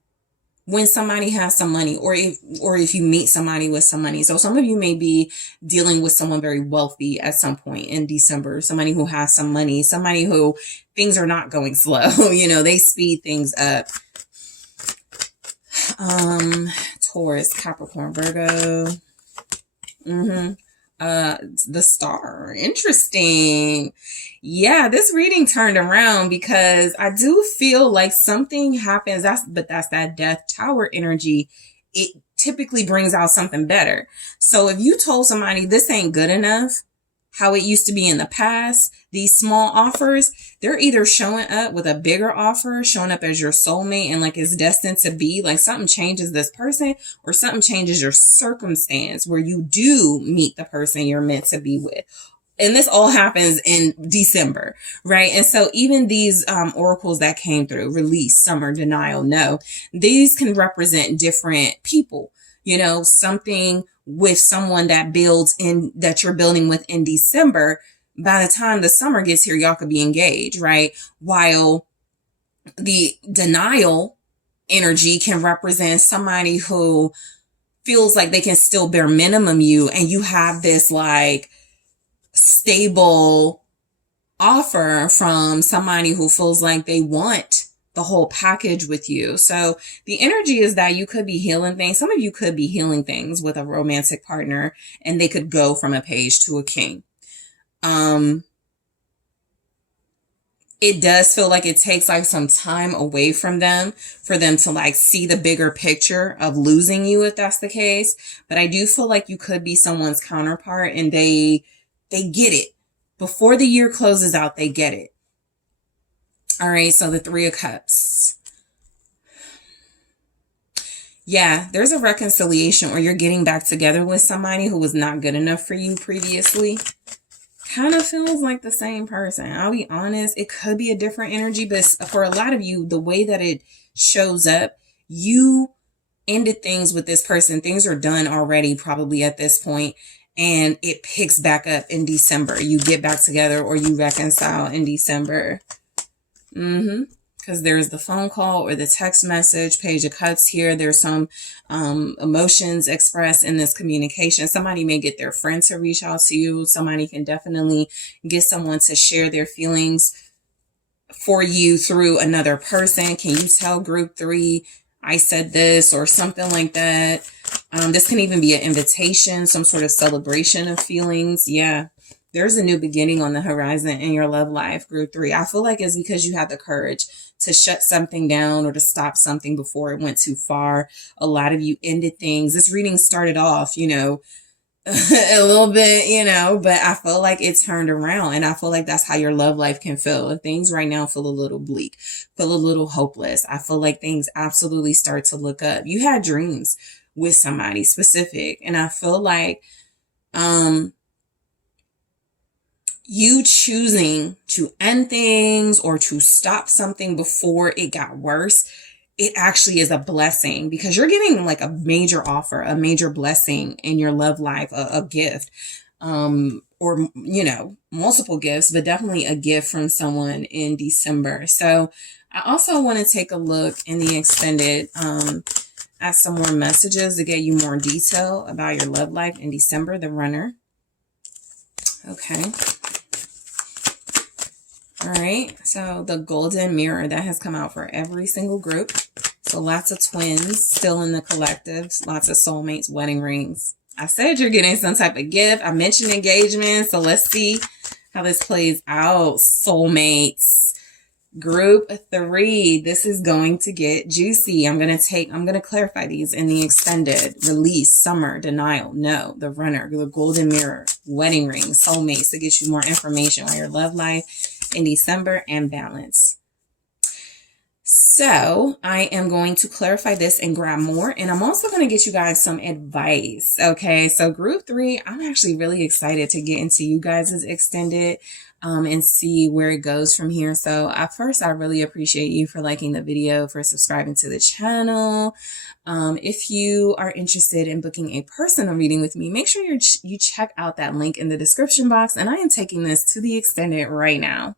when somebody has some money, or if you meet somebody with some money. So some of you may be dealing with someone very wealthy at some point in December, somebody who has some money, somebody who things are not going slow. They speed things up. Taurus, Capricorn, Virgo. The Star. Interesting. Yeah, this reading turned around because I do feel like something happens. That's that Death Tower energy. It typically brings out something better. So if you told somebody this ain't good enough, how it used to be in the past, these small offers, they're either showing up with a bigger offer, showing up as your soulmate and like it's destined to be, like something changes this person, or something changes your circumstance where you do meet the person you're meant to be with. And this all happens in December, right? And so even these oracles that came through, release, summer, denial, no, these can represent different people, something with someone that you're building with in December. By the time the summer gets here, y'all could be engaged, right? While the denial energy can represent somebody who feels like they can still bare minimum you, and you have this like stable offer from somebody who feels like they want the whole package with you. So the energy is that you could be healing things. Some of you could be healing things with a romantic partner, and they could go from a page to a king. It does feel like it takes like some time away from them for them to like see the bigger picture of losing you, if that's the case. But I do feel like you could be someone's counterpart, and they get it. Before the year closes out, they get it. All right, so the 3 of Cups. Yeah, there's a reconciliation, or you're getting back together with somebody who was not good enough for you previously. Kind of feels like the same person. I'll be honest, it could be a different energy, but for a lot of you, the way that it shows up, you ended things with this person. Things are done already probably at this point, and it picks back up in December. You get back together or you reconcile in December. Because there's the phone call or the text message, Page of Cups here. There's some emotions expressed in this communication. Somebody may get their friend to reach out to you. Somebody can definitely get someone to share their feelings for you through another person. Can you tell group 3, I said this, or something like that? This can even be an invitation, some sort of celebration of feelings. Yeah. There's a new beginning on the horizon in your love life, group 3. I feel like it's because you had the courage to shut something down or to stop something before it went too far. A lot of you ended things. This reading started off, you know, a little bit, you know, but I feel like it turned around, and I feel like that's how your love life can feel. If things right now feel a little bleak, feel a little hopeless, I feel like things absolutely start to look up. You had dreams with somebody specific, and I feel like, you choosing to end things or to stop something before it got worse, it actually is a blessing, because you're getting like a major offer, a major blessing in your love life, a gift, or, you know, multiple gifts, but definitely a gift from someone in December. So I also want to take a look in the extended, at some more messages to get you more detail about your love life in December, the runner. Okay. All right, so the golden mirror that has come out for every single group. So lots of twins still in the collectives, lots of soulmates, wedding rings. I said you're getting some type of gift. I mentioned engagement, so let's see how this plays out. Soulmates, group 3. This is going to get juicy. I'm going to clarify these in the extended: release, summer, denial, no, the runner, the golden mirror, wedding ring, soulmates, to get you more information on your love life in December, and balance. So I am going to clarify this and grab more, and I'm also going to get you guys some advice. Okay, so group 3, I'm actually really excited to get into you guys' extended and see where it goes from here. So at first, I really appreciate you for liking the video, for subscribing to the channel. If you are interested in booking a personal reading with me, make sure you check out that link in the description box, and I am taking this to the extended right now.